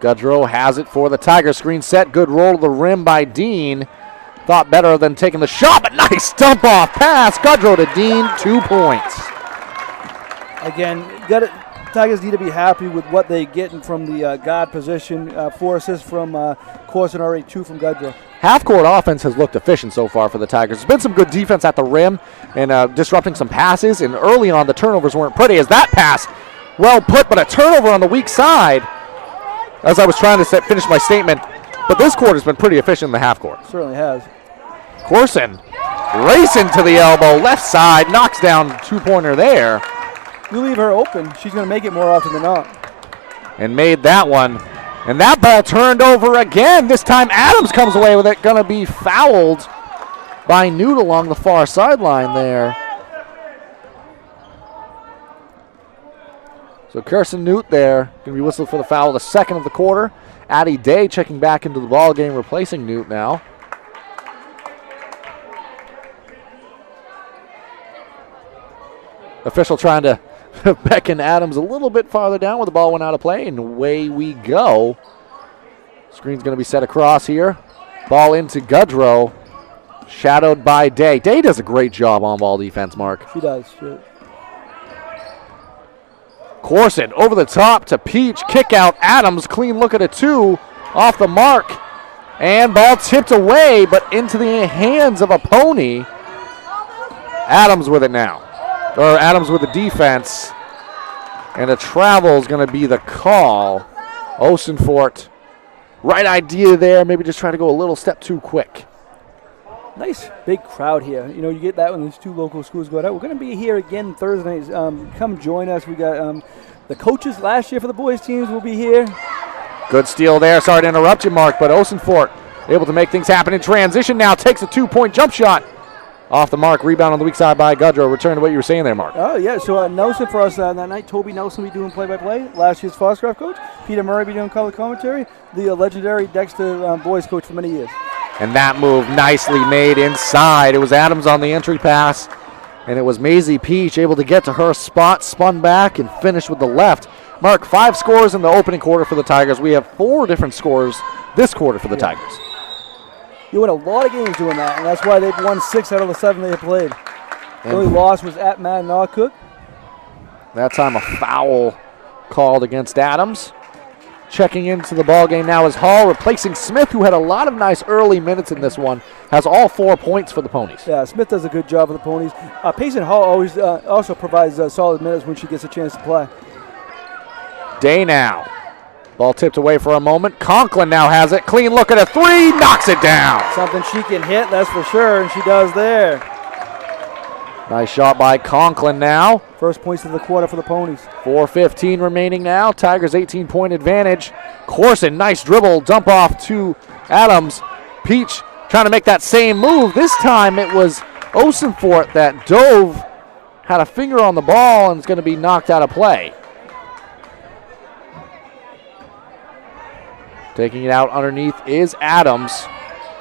Gudrow has it for the Tigers. Screen set. Good roll to the rim by Dean. Thought better than taking the shot, but nice dump off pass. Gudrow to Dean, 2 points. Again, Tigers need to be happy with what they get from the guard position. 4 assists from Corson, already 2 from Gudrow. Half-court offense has looked efficient so far for the Tigers. There's been some good defense at the rim and disrupting some passes, and early on the turnovers weren't pretty as that pass well put, but a turnover on the weak side as I was trying to finish my statement. But this quarter's been pretty efficient in the half-court. Certainly has. Corson racing to the elbow, left side, knocks down 2-pointer there. You leave her open, she's going to make it more often than not. And made that one. And that ball turned over again. This time Adams comes away with it. Going to be fouled by Newt along the far sideline there. So Kirsten Newt there going to be whistled for the foul, the second of the quarter. Addie Day checking back into the ball game, replacing Newt now. Official trying to beckon Adams a little bit farther down where the ball went out of play, and away we go. Screen's going to be set across here. Ball into Gudrow, shadowed by Day. Day does a great job on ball defense, Mark. She does. Corson over the top to Peach. Kick out. Adams, clean look at a 2. Off the mark. And ball tipped away, but into the hands of a Pony. Adams with it now. Or Adams with the defense. And a travel is going to be the call. Osenfort, right idea there. Maybe just trying to go a little step too quick. Nice big crowd here. You know, you get that when these 2 local schools go out. We're going to be here again Thursday nights. Come join us. We got the coaches last year for the boys teams will be here. Good steal there. Sorry to interrupt you, Mark, but Osenfort able to make things happen in transition now. Takes a 2-point jump shot. Off the mark, rebound on the weak side by Gudrow. Return to what you were saying there, Mark. Oh, yeah. So Nelson for us that night. Toby Nelson will be doing play-by-play. Last year's Foxcroft coach. Peter Murray be doing color commentary. The legendary Dexter boys coach for many years. And that move nicely made inside. It was Adams on the entry pass. And it was Maisie Peach able to get to her spot, spun back, and finished with the left. Mark, 5 scores in the opening quarter for the Tigers. We have 4 different scores this quarter for the Tigers. You win a lot of games doing that, and that's why they've won 6 out of the 7 they have played. The only loss was at Mackinac. That time a foul called against Adams. Checking into the ball game now is Hall, replacing Smith, who had a lot of nice early minutes in this one. Has all 4 points for the Ponies. Yeah, Smith does a good job for the Ponies. Payson Hall always also provides solid minutes when she gets a chance to play. Day now. Ball tipped away for a moment. Conklin now has it. Clean look at a 3. Knocks it down. Something she can hit, that's for sure, and she does there. Nice shot by Conklin now. First points of the quarter for the Ponies. 4:15 remaining now. Tigers 18-point advantage. Corson, nice dribble. Dump off to Adams. Peach trying to make that same move. This time it was Osenfort that dove, had a finger on the ball, and is going to be knocked out of play. Taking it out underneath is Adams.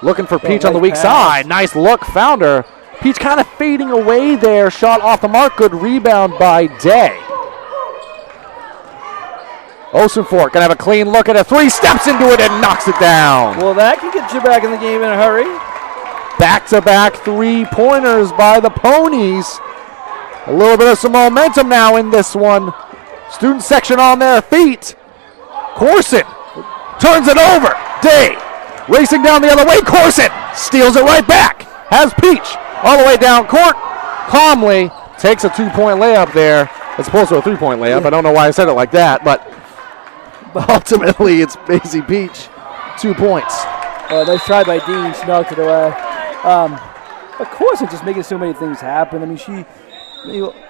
Looking for Peach on the weak side. Nice look, found her. Peach kind of fading away there. Shot off the mark. Good rebound by Day. Osenfort gonna have a clean look at a 3. Steps into it and knocks it down. Well, that can get you back in the game in a hurry. Back-to-back 3-pointers by the Ponies. A little bit of some momentum now in this one. Student section on their feet. Corson turns it over. Day racing down the other way. Corson steals it right back. Has Peach all the way down court. Calmly takes a 2-point layup there as opposed to a 3-point layup. Yeah. I don't know why I said it like that, but ultimately it's Maisie Peach. 2 points. Nice try by Dean. She knocked it away. Of course, it's just making so many things happen. I mean, she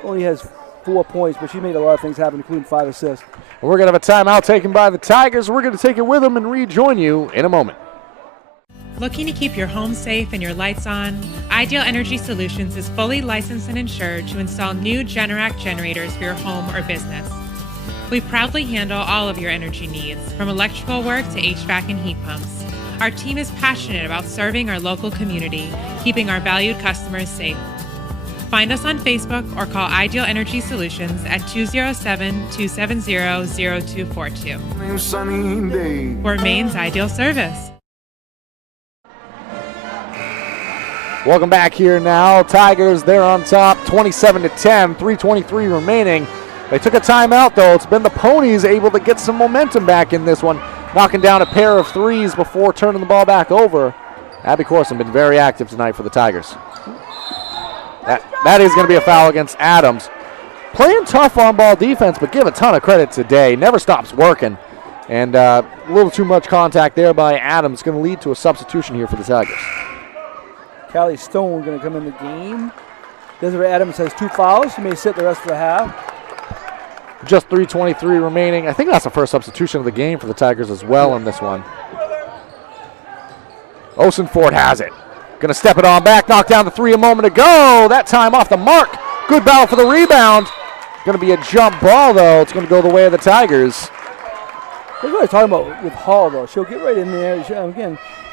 only has 4 points, but she made a lot of things happen, including 5 assists. We're going to have a timeout taken by the Tigers. We're going to take it with them and rejoin you in a moment. Looking to keep your home safe and your lights on? Ideal Energy Solutions is fully licensed and insured to install new Generac generators for your home or business. We proudly handle all of your energy needs, from electrical work to HVAC and heat pumps. Our team is passionate about serving our local community, keeping our valued customers safe. Find us on Facebook or call Ideal Energy Solutions at 207-270-0242. For Maine's Ideal Service. Welcome back here now. Tigers, they're on top, 27-10, 3:23 remaining. They took a timeout, though. It's been the Ponies able to get some momentum back in this one, knocking down a pair of 3s before turning the ball back over. Abby Corson been very active tonight for the Tigers. That is going to be a foul against Adams. Playing tough on-ball defense, but give a ton of credit to Day. Never stops working. And a little too much contact there by Adams. Going to lead to a substitution here for the Tigers. Callie Stone going to come in the game. Desiree Adams has 2 fouls. She may sit the rest of the half. Just 3:23 remaining. I think that's the first substitution of the game for the Tigers as well in this one. Osenfort has it. Going to step it on back. Knocked down the 3 a moment ago. That time off the mark. Good battle for the rebound. Going to be a jump ball, though. It's going to go the way of the Tigers. That's what I was talking about with Hall, though. She'll get right in there. She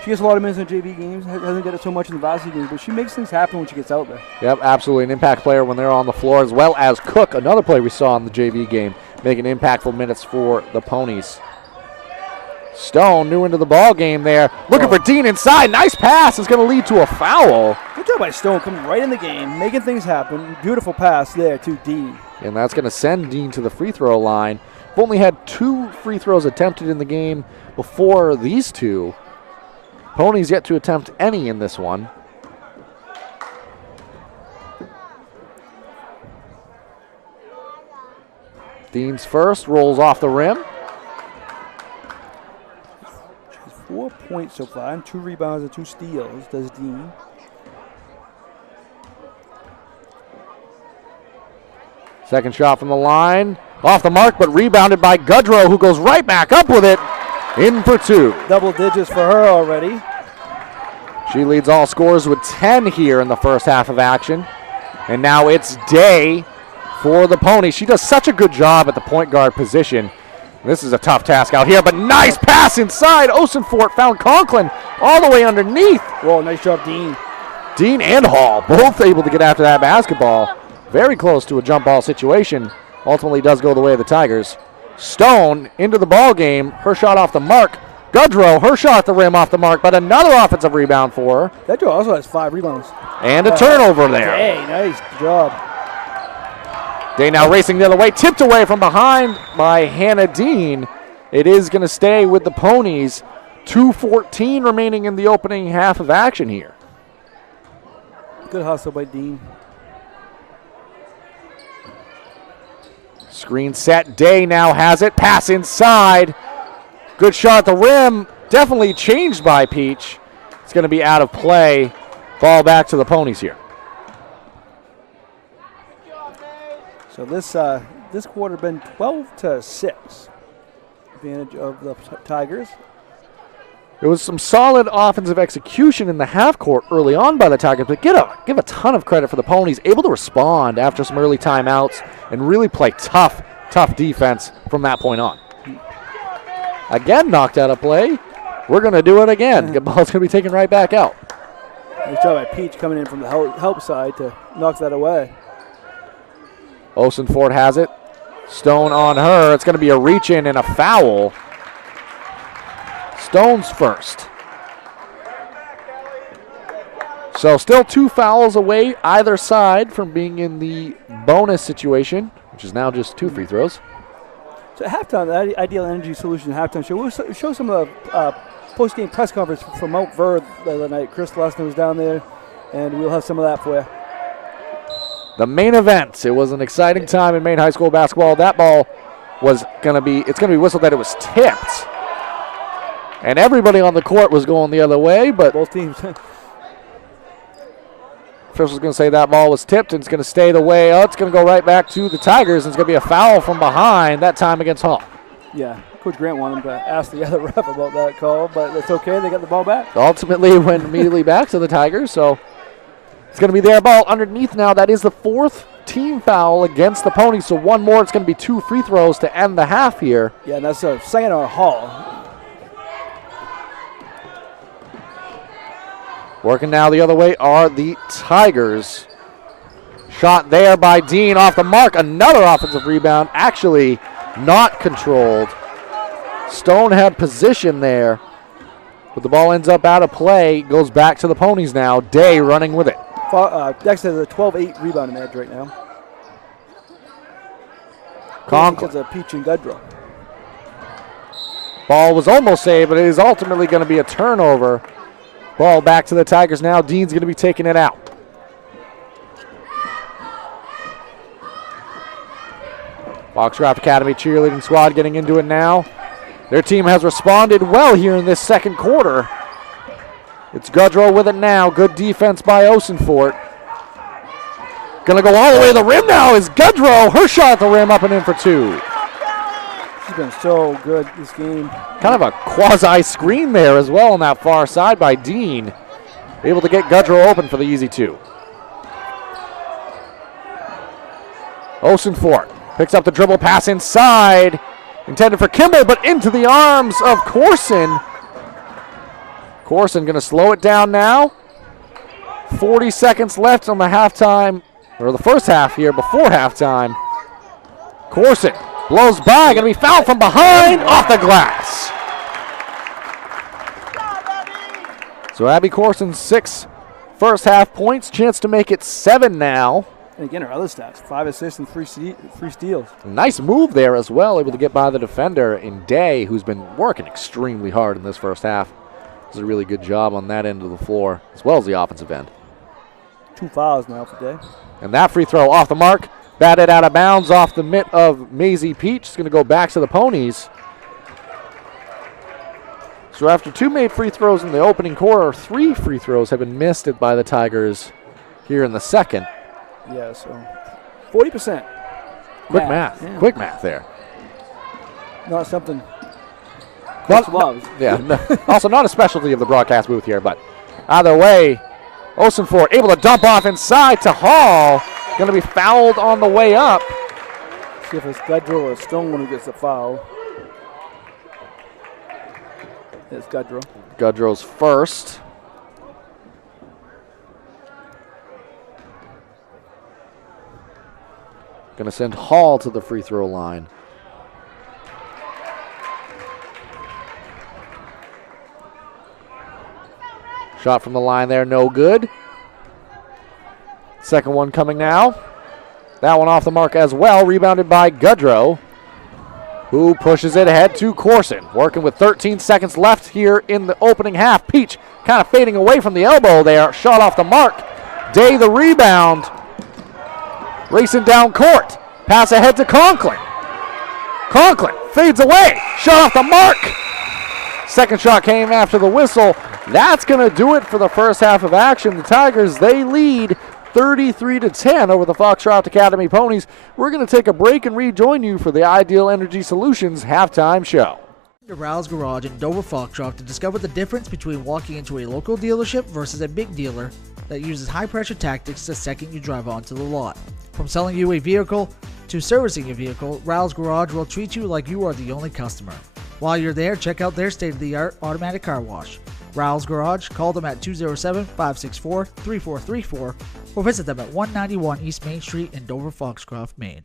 gets a lot of minutes in JV games. Hasn't got it so much in the varsity games, but she makes things happen when she gets out there. Yep, absolutely. An impact player when they're on the floor, as well as Cook, another player we saw in the JV game, making impactful minutes for the Ponies. Stone new into the ball game there. Looking for Dean inside. Nice pass. Is going to lead to a foul. Good job by Stone coming right in the game, making things happen. Beautiful pass there to Dean. And that's going to send Dean to the free throw line. We've only had 2 free throws attempted in the game before these two. Ponies yet to attempt any in this one. Dean's first, rolls off the rim. 4 points so far, and 2 rebounds and 2 steals, does Dean. Second shot from the line. Off the mark, but rebounded by Gudrow, who goes right back up with it. In for 2. Double digits for her already. She leads all scorers with 10 here in the first half of action. And now it's Day for the Ponies. She does such a good job at the point guard position. This is a tough task out here, but nice pass inside. Osenfort found Conklin all the way underneath. Whoa, nice job, Dean. Dean and Hall both able to get after that basketball. Very close to a jump ball situation. Ultimately does go the way of the Tigers. Stone into the ball game. Her shot off the mark. Gudrow, her shot at the rim off the mark, but another offensive rebound for her. That girl also has 5 rebounds. And a turnover there. Hey, nice job. Day now racing the other way, tipped away from behind by Hannah Dean. It is going to stay with the Ponies. 2:14 remaining in the opening half of action here. Good hustle by Dean. Screen set, Day now has it, pass inside. Good shot at the rim, definitely changed by Peach. It's going to be out of play. Ball back to the Ponies here. So this quarter been 12-6. Advantage of the Tigers. There was some solid offensive execution in the half court early on by the Tigers, but give a ton of credit for the Ponies, able to respond after some early timeouts and really play tough defense from that point on. Again, knocked out of play. We're going to do it again. The ball's going to be taken right back out. Nice job by Peach coming in from the help side to knock that away. Osenfort has it. Stone on her. It's going to be a reach in and a foul. Stone's first. So still 2 fouls away either side from being in the bonus situation, which is now just 2 free throws. So at halftime, the Ideal Energy Solution halftime show, we'll show some of the post-game press conference from Mount Verre the other night. Chris Lessner was down there, and we'll have some of that for you. The main event. It was an exciting time in Maine High School basketball. That ball was going to be whistled that it was tipped. And everybody on the court was going the other way, but both teams. official's going to say that ball was tipped and it's going to stay the way. Oh, it's going to go right back to the Tigers. And it's going to be a foul from behind, that time against Hall. Yeah, Coach Grant wanted him to ask the other ref about that call, but it's okay. They got the ball back. Ultimately, it went immediately back to the Tigers, so it's going to be their ball underneath now. That is the 4th team foul against the Ponies, so one more. It's going to be 2 free throws to end the half here. Yeah, and that's a second on Hall. Working now the other way are the Tigers. Shot there by Dean off the mark. Another offensive rebound, actually not controlled. Stone had position there, but the ball ends up out of play. Goes back to the Ponies now. Day running with it. Dexter has a 12-8 rebounding edge right now. Conklin. Because of Peach and Gudrow. Ball was almost saved, but it is ultimately going to be a turnover. Ball back to the Tigers now. Dean's going to be taking it out. Foxcroft Academy cheerleading squad getting into it now. Their team has responded well here in this second quarter. It's Gudrow with it now. Good defense by Osenfort. Going to go all the way to the rim now is Gudrow. Her shot at the rim up and in for 2. She's been so good this game. Kind of a quasi screen there as well on that far side by Dean. Able to get Gudrow open for the easy 2. Osenfort picks up the dribble pass inside. Intended for Kimball, but into the arms of Corson. Corson going to slow it down now. 40 seconds left on the halftime, or the first half here before halftime. Corson blows by, going to be fouled from behind, off the glass. So Abby Corson's 6 first half points, chance to make it 7 now. And again, our other stats, 5 assists and 3 steals. Nice move there as well, able to get by the defender in Day, who's been working extremely hard in this first half. Does a really good job on that end of the floor, as well as the offensive end. 2 fouls now for Day. And that free throw off the mark, batted out of bounds off the mitt of Maisie Peach. It's going to go back to the Ponies. So after 2 made free throws in the opening quarter, 3 free throws have been missed by the Tigers here in the second. Yeah, so 40%. Quick math. Yeah. Quick math there. Not something But, Coach loves. also not a specialty of the broadcast booth here, but either way, Osenford able to dump off inside to Hall. Going to be fouled on the way up. See if it's Gudrow or Stone who gets the foul. It's Gudrow. Gudrow's first. Going to send Hall to the free throw line. Shot from the line there, no good. Second one coming now. That one off the mark as well, rebounded by Gudrow, who pushes it ahead to Corson. Working with 13 seconds left here in the opening half. Peach kind of fading away from the elbow there. Shot off the mark. Day the rebound. Racing down court. Pass ahead to Conklin. Conklin fades away. Shot off the mark. Second shot came after the whistle. That's going to do it for the first half of action. The Tigers, they lead 33-10 over the Foxcroft Academy Ponies. We're going to take a break and rejoin you for the Ideal Energy Solutions halftime show. To Rouse Garage in Dover Foxcroft to discover the difference between walking into a local dealership versus a big dealer that uses high-pressure tactics the second you drive onto the lot. From selling you a vehicle to servicing a vehicle, Rouse Garage will treat you like you are the only customer. While you're there, check out their state-of-the-art automatic car wash. Rouse Garage, call them at 207-564-3434 or visit them at 191 East Main Street in Dover Foxcroft, Maine.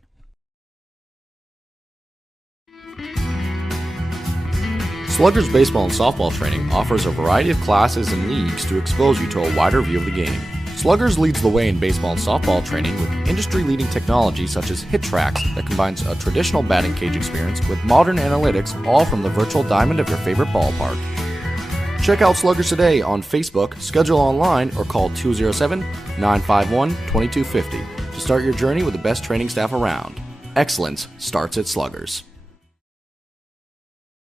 Sluggers baseball and softball training offers a variety of classes and leagues to expose you to a wider view of the game. Sluggers leads the way in baseball and softball training with industry-leading technology such as HitTrax that combines a traditional batting cage experience with modern analytics, all from the virtual diamond of your favorite ballpark. Check out Sluggers today on Facebook, schedule online, or call 207-951-2250 to start your journey with the best training staff around. Excellence starts at Sluggers.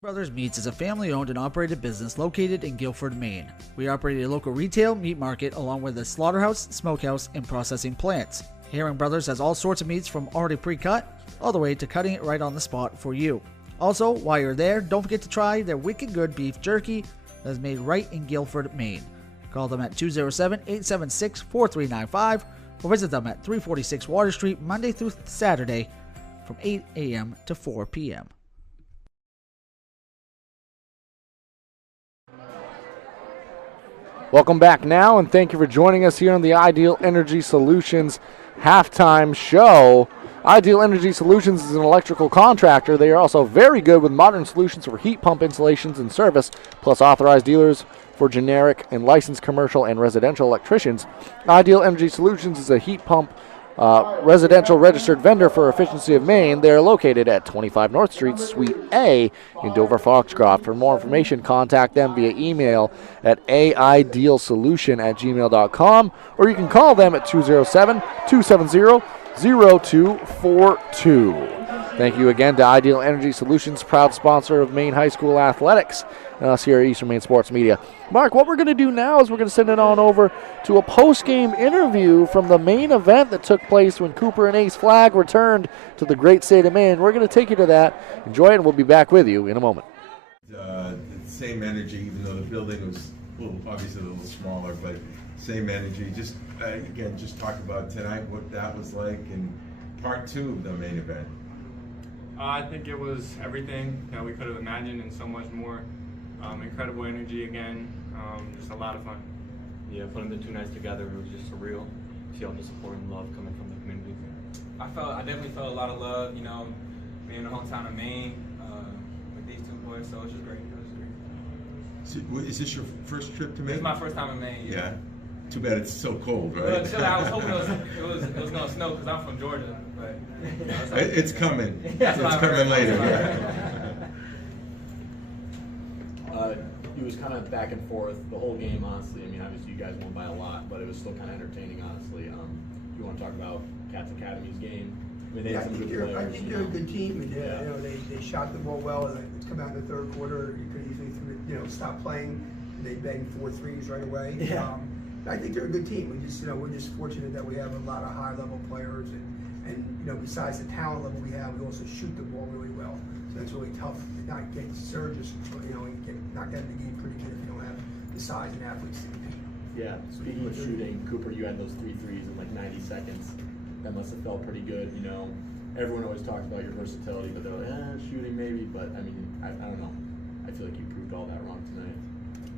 Brothers Meats is a family-owned and operated business located in Guilford, Maine. We operate a local retail meat market along with a slaughterhouse, smokehouse, and processing plants. Herring Brothers has all sorts of meats from already pre-cut all the way to cutting it right on the spot for you. Also, while you're there, don't forget to try their wicked good beef jerky that is made right in Guilford, Maine. Call them at 207-876-4395 or visit them at 346 Water Street Monday through Saturday from 8 a.m. to 4 p.m. Welcome back now, and thank you for joining us here on the Ideal Energy Solutions halftime show. Ideal Energy Solutions is an electrical contractor. They are also very good with modern solutions for heat pump installations and service, plus authorized dealers for generic and licensed commercial and residential electricians. Ideal Energy Solutions is a heat pump residential registered vendor for Efficiency of Maine. They are located at 25 North Street, Suite A in Dover Foxcroft. For more information, contact them via email at aidealsolution@gmail.com, or you can call them at 207-270-0242. Thank you again to Ideal Energy Solutions, proud sponsor of Maine High School Athletics, and us here at Eastern Maine Sports Media. Mark, what we're going to do now is we're going to send it on over to a post-game interview from the main event that took place when Cooper and Ace Flag returned to the great state of Maine. We're going to take you to that. Enjoy it, and we'll be back with you in a moment. The same energy, even though the building was obviously a little smaller, but same energy. Just again, just talk about tonight, what that was like, and part two of the main event. I think it was everything that we could have imagined and so much more. Incredible energy again, just a lot of fun. Yeah, putting the two nights together, it was just surreal. See all the support and love coming from the community. I definitely felt a lot of love, you know, being in the hometown of Maine with these two boys, so it was just great. So, is this your first trip to Maine? It's my first time in Maine. Yeah. Too bad it's so cold, right? Well, chill, I was hoping it was going to snow because I'm from Georgia, but It's coming. That's It's what I heard. coming later. It was kind of back and forth the whole game, honestly. I mean, obviously you guys won by a lot, but it was still kind of entertaining, honestly. Do you want to talk about Cats Academy's game? I mean, they had some good players. I think they're a good team. And, they shot the ball well. And it's come out in the third quarter. You could easily, stop playing. They banged 4 threes right away. Yeah. I think they're a good team. We're just fortunate that we have a lot of high-level players, and besides the talent level we have, we also shoot the ball really well. So that's really tough to not get surges, and get knocked out of the game pretty good if you don't have the size and athletes to compete. Yeah, speaking of shooting, Cooper, you had those 3 threes in like 90 seconds. That must have felt pretty good, Everyone always talks about your versatility, but they're like, shooting maybe, but I mean, I don't know. I feel like you proved all that wrong tonight.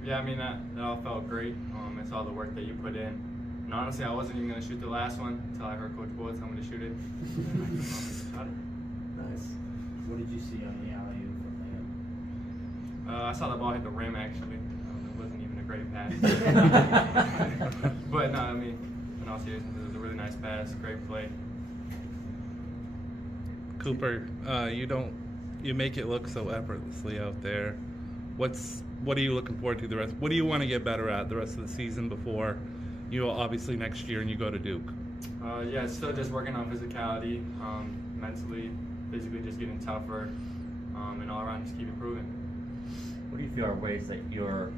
Yeah, I mean, that all felt great. It's all the work that you put in. And honestly, I wasn't even going to shoot the last one until I heard Coach Boyd tell me to shoot it. And then I came up and shot it. Nice. What did you see on the alley-oop from him? I saw the ball hit the rim, actually. It wasn't even a great pass. But no, I mean, in all seriousness, it was a really nice pass, great play. Cooper, you make it look so effortlessly out there. What are you looking forward to the rest? What do you want to get better at the rest of the season before obviously next year and you go to Duke? Yeah, still just working on physicality, mentally, physically just getting tougher, and all around just keep improving. What do you feel are ways that you're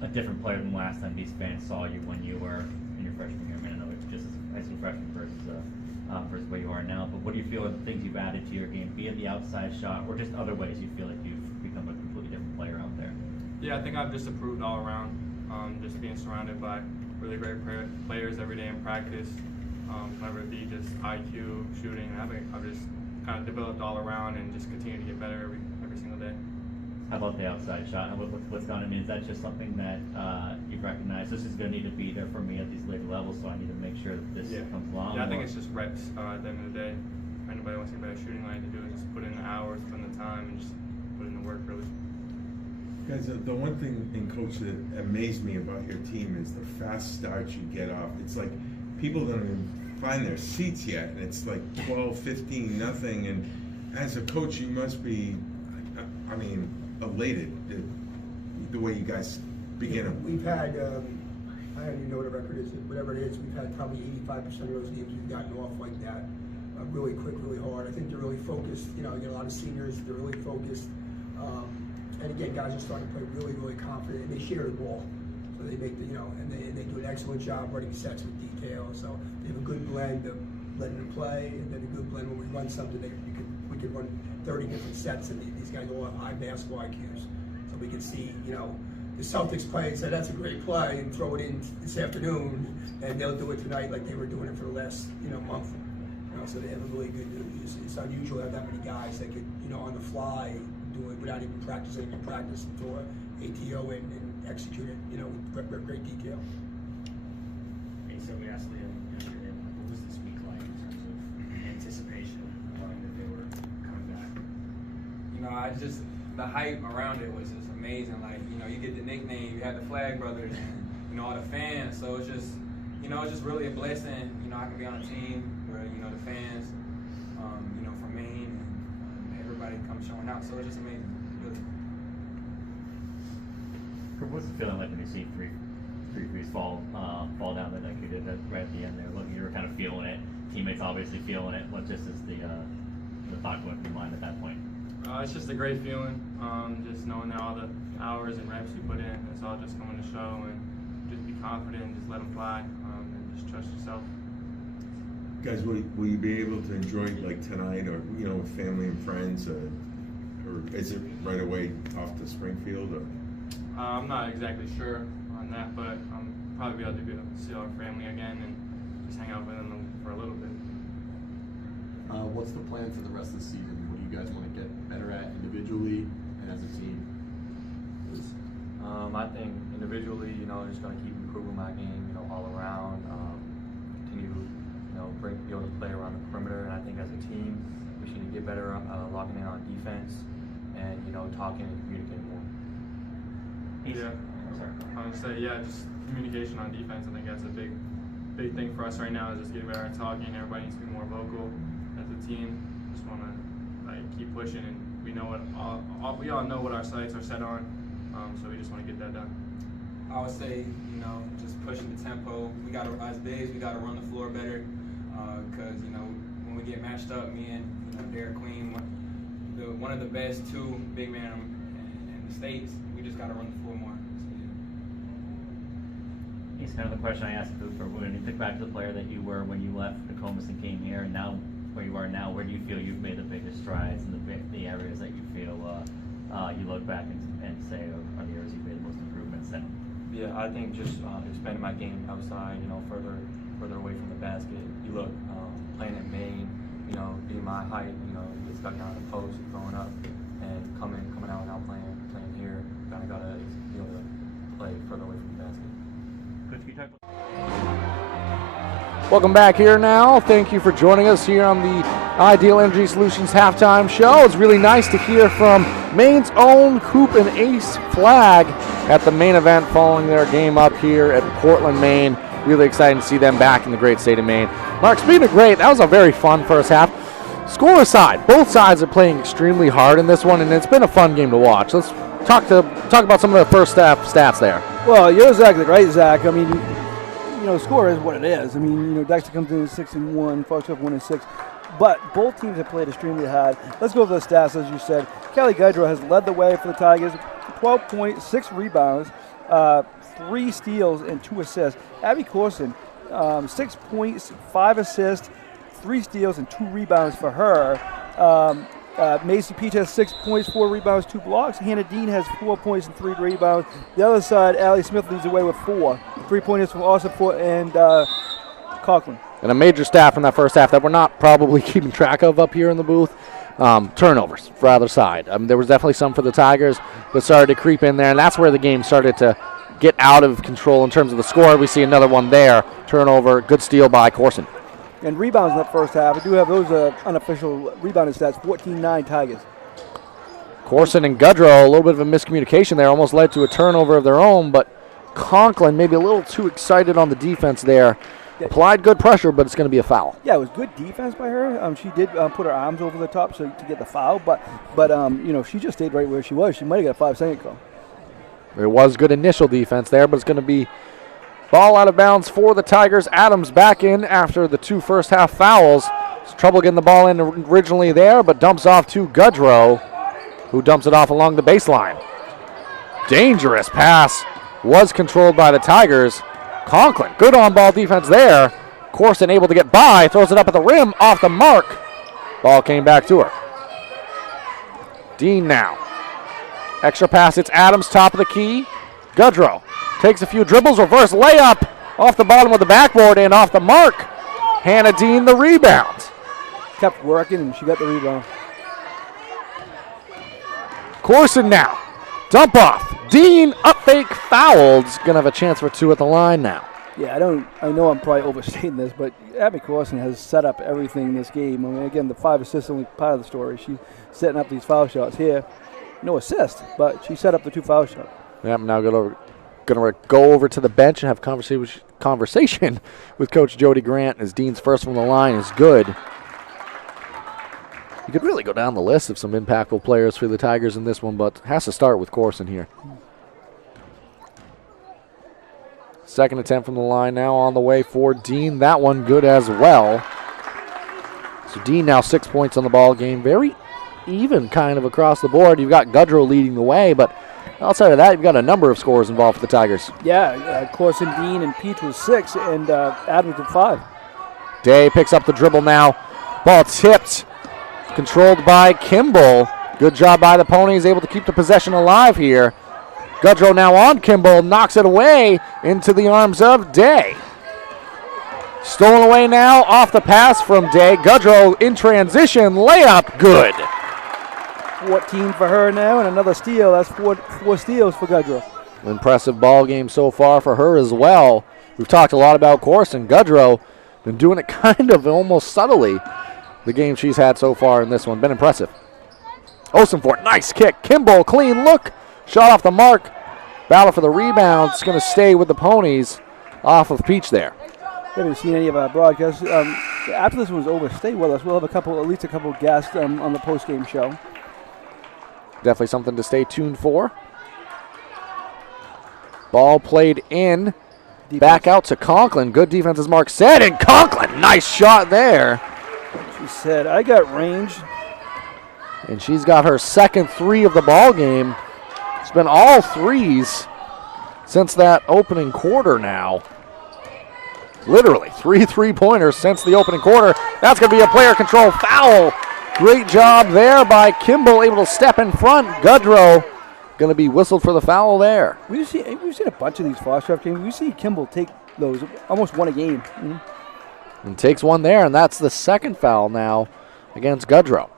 a different player than last time these fans saw you when you were in your freshman year? I mean, I know it's just as a high school freshman versus where you are now, but what do you feel are the things you've added to your game, be it the outside shot or just other ways you feel like you've become a completely different player out there? Yeah, I think I've just improved all around, just being surrounded by really great players every day in practice, whether it be just IQ, shooting. I've just kind of developed all around and just continue to get better every single day. How about the outside shot? What's gone? I mean, is that just something that you've recognized? This is going to need to be there for me at these later levels, so I need to make sure that this comes along. Yeah, I think it's just reps at the end of the day. If anybody wants to get better shooting, all I have to do is just put in the hours, put in the time, and just put in the work, really. Guys, the one thing in coach that amazed me about your team is the fast start you get off. It's like people don't even find their seats yet, and it's like 12, 15, nothing. And as a coach, you must be, elated the way you guys begin them. We've had, I don't even know what the record is, whatever it is, we've had probably 85% of those games we've gotten off like that, really quick, really hard. I think they're really focused. You get a lot of seniors, they're really focused. And again, guys are starting to play really, really confident, and they share the ball. So they make and they do an excellent job running sets with detail. So they have a good blend of letting them play, and then a good blend when we run something, we could run 30 different sets, and these guys all have high basketball IQs. So we can see, the Celtics play and say, that's a great play, and throw it in this afternoon, and they'll do it tonight like they were doing it for the last, month. So they have a really good, it's unusual to have that many guys that could, on the fly, do it without even practicing in practice, throw ATO and execute it, with great detail. Hey, so we asked Liam yesterday, what was this week like in terms of anticipation, knowing that they were coming back? The hype around it was just amazing. Like, you get the nickname, you have the Flag Brothers, and, all the fans. So it's just, it's just really a blessing. I can be on a team where, the fans, from Maine, and everybody comes showing out. So it's just amazing. Really. What's the feeling like when you see three threes fall down the like you did right at the end there? Look, you were kind of feeling it. Teammates obviously feeling it. What just is the thought going through your mind at that point? It's just a great feeling, just knowing that all the hours and reps you put in, it's all just going to show, and just be confident and just let them fly, and just trust yourself. Guys, will you be able to enjoy like tonight, or with family and friends, or is it right away off to Springfield? Or? I'm not exactly sure on that, but I'm probably be able to see our family again and just hang out with them for a little bit. What's the plan for the rest of the season? What do you guys want to get better at individually and as a team? I think individually, just going to keep improving my game, all around, continue to, be able to play around the perimeter. And I think as a team, we should get better locking in on defense and, talking and communicating more. Yeah. sorry. I would say, yeah, just communication on defense. I think that's a big thing for us right now is just getting better at talking. Everybody needs to be more vocal as a team. Just want to keep pushing, and we know we all know what our sights are set on. So we just want to get that done. I would say, just pushing the tempo. We got to, as bigs, we got to run the floor better. Because when we get matched up, me and Derek Queen, one of the best two big men in the States, we just got to run the floor more. It's kind of the question I asked Cooper. When you think back to the player that you were when you left Nokomis and came here, and now where you are now, where do you feel you've made the biggest strides in the areas that you feel you look back and say are the areas you've made the most improvements in? Yeah, I think just expanding my game outside, further away from the basket. You look, playing in Maine, being my height, get stuck down the post, growing up, and coming out and now playing here, kind of got to be able to play further away from the basket. Welcome back here now. Thank you for joining us here on the Ideal Energy Solutions halftime show. It's really nice to hear from Maine's own Hoop and Ace Flag at the main event following their game up here at Portland, Maine. Really exciting to see them back in the great state of Maine. Mark, speaking of great, that was a very fun first half. Score aside, both sides are playing extremely hard in this one, and it's been a fun game to watch. Let's talk about some of the first half stats there. Well, you're exactly right, Zach. I mean, score is what it is. I mean, Dexter comes in 6-1, Foxcroft 1-6, but both teams have played extremely hard. Let's go over the stats, as you said. Kelly Gudrow has led the way for the Tigers, 12 points, 6 rebounds, 3 steals, and 2 assists. Abby Corson, 6 points, 5 assists, 3 steals, and 2 rebounds for her. Macy Peach has 6 points, 4 rebounds, 2 blocks. Hannah Dean has 4 points and 3 rebounds. The other side, Allie Smith leads the way with 4. 3-pointers from Ossiport and Conklin. And a major stat from that first half that we're not probably keeping track of up here in the booth. Turnovers for either side. There was definitely some for the Tigers, but started to creep in there, and that's where the game started to get out of control in terms of the score. We see another one there. Turnover, good steal by Corson. And rebounds in that first half. I do have those unofficial rebounding stats, 14-9 Tigers. Corson and Gudrow, a little bit of a miscommunication there, almost led to a turnover of their own, but Conklin maybe a little too excited on the defense there. Yeah. Applied good pressure, but it's going to be a foul. Yeah, it was good defense by her. She did put her arms over the top to get the foul, but if she just stayed right where she was, she might have got a 5-second call. There was good initial defense there, but it's going to be ball out of bounds for the Tigers. Adams back in after the 2 first half fouls. It's trouble getting the ball in originally there, but dumps off to Gudrow, who dumps it off along the baseline. Dangerous pass was controlled by the Tigers. Conklin, good on-ball defense there. Corson able to get by, throws it up at the rim, off the mark. Ball came back to her. Dean now. Extra pass, it's Adams, top of the key. Gudrow takes a few dribbles, reverse layup off the bottom of the backboard and off the mark. Hannah Dean the rebound. Kept working and she got the rebound. Corson now. Dump off. Dean up fake fouled. Gonna have a chance for 2 at the line now. Yeah, I know I'm probably overstating this, but Abby Corson has set up everything in this game. I mean, again, the 5 assists only part of the story. She's setting up these foul shots here. No assist, but she set up the 2 foul shots. Yep, now going to go over to the bench and have conversation with Coach Jody Grant as Dean's first from the line is good. You could really go down the list of some impactful players for the Tigers in this one, but has to start with Corson here. Second attempt from the line now on the way for Dean. That one good as well. So Dean now 6 points on the ball game. Very even kind of across the board. You've got Gudrow leading the way, but outside of that, you've got a number of scores involved for the Tigers. Yeah, Corson, Dean, and Peach was 6, and Adams with 5. Day picks up the dribble now. Ball tipped. Controlled by Kimball. Good job by the Ponies, able to keep the possession alive here. Gudrow now on Kimball, knocks it away into the arms of Day. Stolen away now off the pass from Day. Gudrow in transition, layup, good. 14 for her now, and another steal. That's four steals for Gudrow. Impressive ball game so far for her as well. We've talked a lot about Corson. Gudrow been doing it kind of almost subtly. The game she's had so far in this one, been impressive. Osenfort, nice kick. Kimball, clean look. Shot off the mark. Battle for the rebound. It's going to stay with the Ponies off of Peach there. I haven't seen any of our broadcasts. After this one's over, stay with us. We'll have at least a couple of guests on the post-game show. Definitely something to stay tuned for. Ball played in. Defense. Back out to Conklin. Good defense, as Mark said. And Conklin, nice shot there. She said, I got range. And she's got her second 3 of the ball game. It's been all 3s since that opening quarter now. Literally 3 3-pointers since the opening quarter. That's going to be a player control foul. Great job there by Kimball, able to step in front. Goodrow going to be whistled for the foul there. We've seen a bunch of these Foxcroft games. We see Kimball take those, almost won a game. Mm-hmm. And takes one there, and that's the second foul now against Goodrow.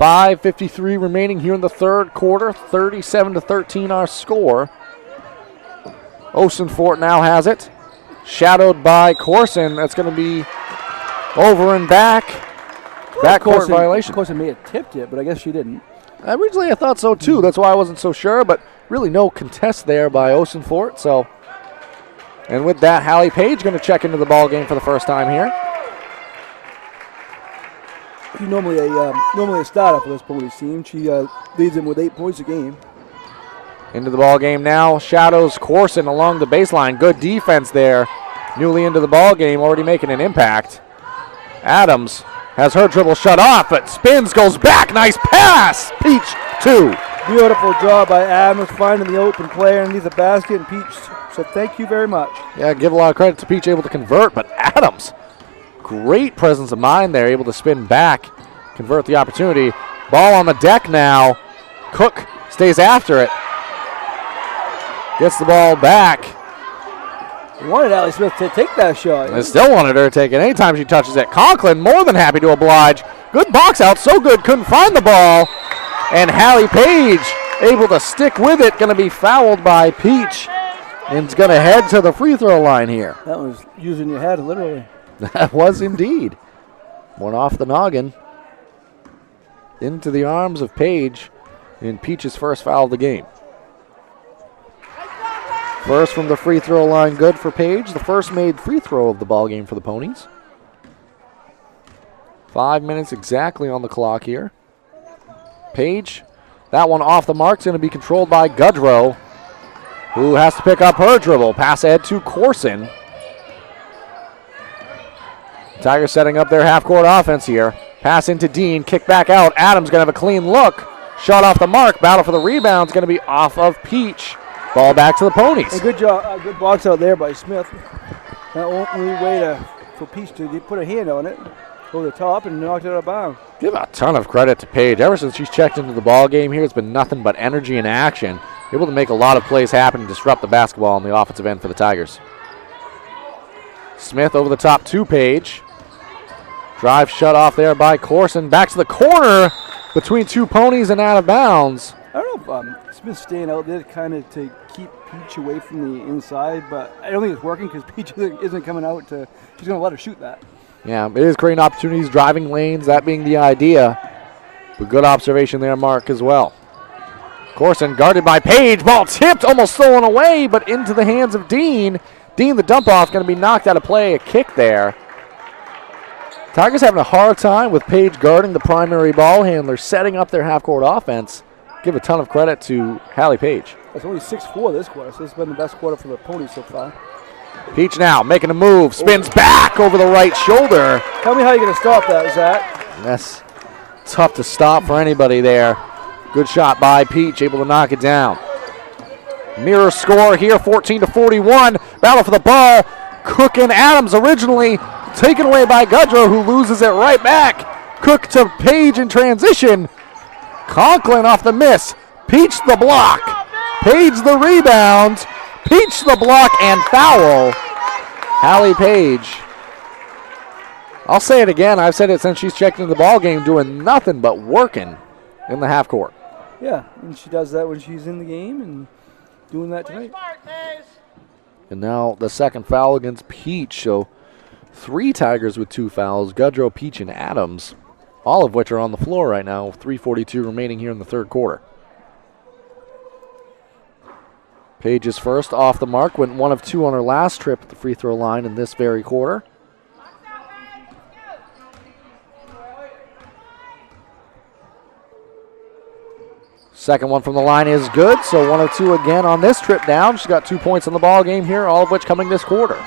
5:53 remaining here in the third quarter. 37-13 our score. Oceanfort now has it. Shadowed by Corson. That's going to be over and back. Backcourt violation. Corson may have tipped it, but I guess she didn't. Originally I thought so too. That's why I wasn't so sure, but really no contest there by Oceanfort. So, and with that, Hallie Page going to check into the ball game for the first time here. She's normally a starter for this Ponies team. She leads them with 8 points a game. Into the ball game now. Shadows Corson along the baseline. Good defense there. Newly into the ball game, already making an impact. Adams has her dribble shut off, but spins, goes back. Nice pass. Peach, 2. Beautiful job by Adams finding the open player underneath the basket, and Peach said thank you very much. Yeah, give a lot of credit to Peach, able to convert, but Adams, great presence of mind there, able to spin back, convert the opportunity. Ball on the deck now. Cook stays after it. Gets the ball back. Wanted Allie Smith to take that shot. I still wanted her to take it anytime she touches it. Conklin more than happy to oblige. Good box out, so good, couldn't find the ball. And Hallie Page able to stick with it, going to be fouled by Peach. And it's going to head to the free throw line here. That was using your head, literally. That was indeed. One off the noggin. Into the arms of Page. And Peach's first foul of the game. First from the free throw line, good for Page. The first made free throw of the ball game for the Ponies. 5 minutes exactly on the clock here. Page, that one off the mark, is going to be controlled by Goodrow, who has to pick up her dribble. Pass ahead to Corson. Tigers setting up their half-court offense here. Pass into Dean, kick back out. Adams going to have a clean look. Shot off the mark. Battle for the rebound is going to be off of Peach. Ball back to the Ponies. A good job, good box out there by Smith. The only way for Peach to put a hand on it, go to the top and knock it out of bounds. Give a ton of credit to Paige. Ever since she's checked into the ball game here, it's been nothing but energy and action. Able to make a lot of plays happen and disrupt the basketball on the offensive end for the Tigers. Smith over the top to Paige. Drive shut off there by Corson. Back to the corner between two Ponies and out of bounds. I don't know if Smith's staying out there kind of to keep Peach away from the inside, but I don't think it's working because Peach isn't coming out to, she's going to let her shoot that. Yeah, it is creating opportunities, driving lanes, that being the idea. But good observation there, Mark, as well. Corson guarded by Page. Ball tipped, almost stolen away, but into the hands of Dean. Dean, the dump off, going to be knocked out of play. A kick there. Tigers having a hard time with Page guarding the primary ball handler, setting up their half-court offense. Give a ton of credit to Hallie Page. It's only 6-4 this quarter, so it's been the best quarter for the Ponies so far. Peach now making a move, spins back over the right shoulder. Tell me how you're going to stop that, Zach. That's tough to stop for anybody there. Good shot by Peach, able to knock it down. Mirror score here, 14-41. Battle for the ball. Cook and Adams originally taken away by Goodrow, who loses it right back. Cook to Page in transition. Conklin off the miss. Peach the block. Page the rebound. Peach the block and foul. Hallie Page. I'll say it again. I've said it since she's checked into the ball game, doing nothing but working in the half court. Yeah, and she does that when she's in the game and doing that tonight. And now the second foul against Peach. So 3 Tigers with 2 fouls. Goodrow, Peach, and Adams, all of which are on the floor right now. 3:42 remaining here in the third quarter. Paige is first off the mark, went 1 of 2 on her last trip at the free throw line in this very quarter. Second one from the line is good, so 1 of 2 again on this trip down. She's got 2 points in the ball game here, all of which coming this quarter.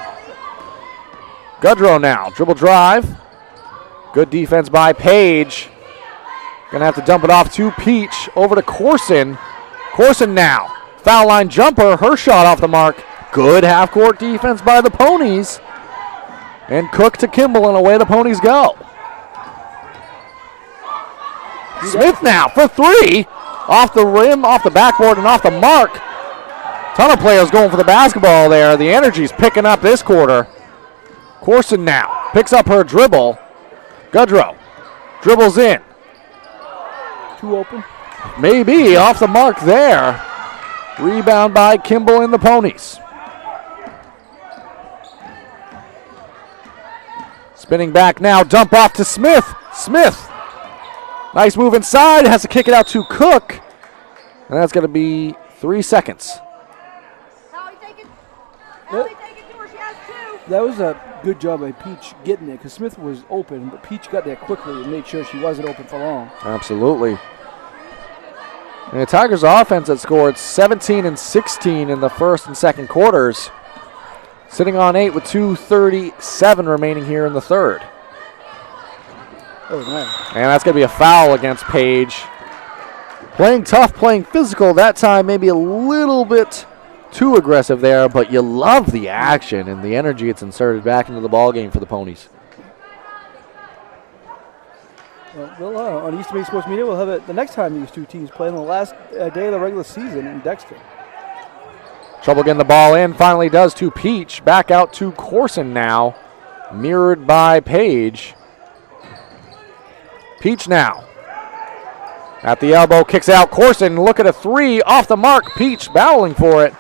Goodrow now, dribble drive. Good defense by Paige. Gonna have to dump it off to Peach, over to Corson. Corson now, foul line jumper, her shot off the mark. Good half-court defense by the Ponies. And Cook to Kimball, and away the Ponies go. Smith now for 3. Off the rim, off the backboard, and off the mark. Ton of players going for the basketball there. The energy's picking up this quarter. Corson now picks up her dribble. Goodrow dribbles in. Too open. Maybe off the mark there. Rebound by Kimball and the Ponies. Spinning back now, dump off to Smith. Smith. Nice move inside, has to kick it out to Cook. And that's going to be 3 seconds. That was a good job by Peach getting it, because Smith was open, but Peach got there quickly and made sure she wasn't open for long. Absolutely. And the Tigers offense had scored 17 and 16 in the first and second quarters. Sitting on 8 with 2:37 remaining here in the third. Oh, nice. And that's going to be a foul against Paige. Playing tough, playing physical. That time maybe a little bit too aggressive there, but you love the action and the energy it's inserted back into the ballgame for the Ponies. Well, on East Bay Sports Media, we'll have it the next time these two teams play on the last day of the regular season in Dexter. Trouble getting the ball in. Finally does to Peach. Back out to Corson now. Mirrored by Paige. Peach now. At the elbow, kicks out Corson. Look at a 3 off the mark. Peach battling for it.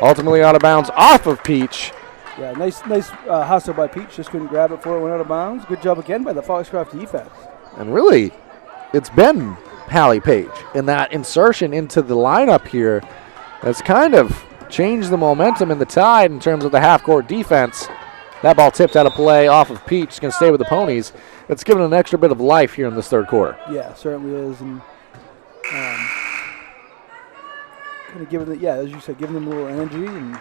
Ultimately out of bounds off of Peach. Yeah, nice hustle by Peach. Just couldn't grab it before it went out of bounds. Good job again by the Foxcroft defense. And really, it's been Hallie Page in that insertion into the lineup here that's kind of changed the momentum in the Tide in terms of the half-court defense. That ball tipped out of play off of Peach. It's going to stay with the Ponies. It's given an extra bit of life here in this third quarter. Yeah, certainly is. And kind of giving it, yeah, as you said, giving them a little energy. And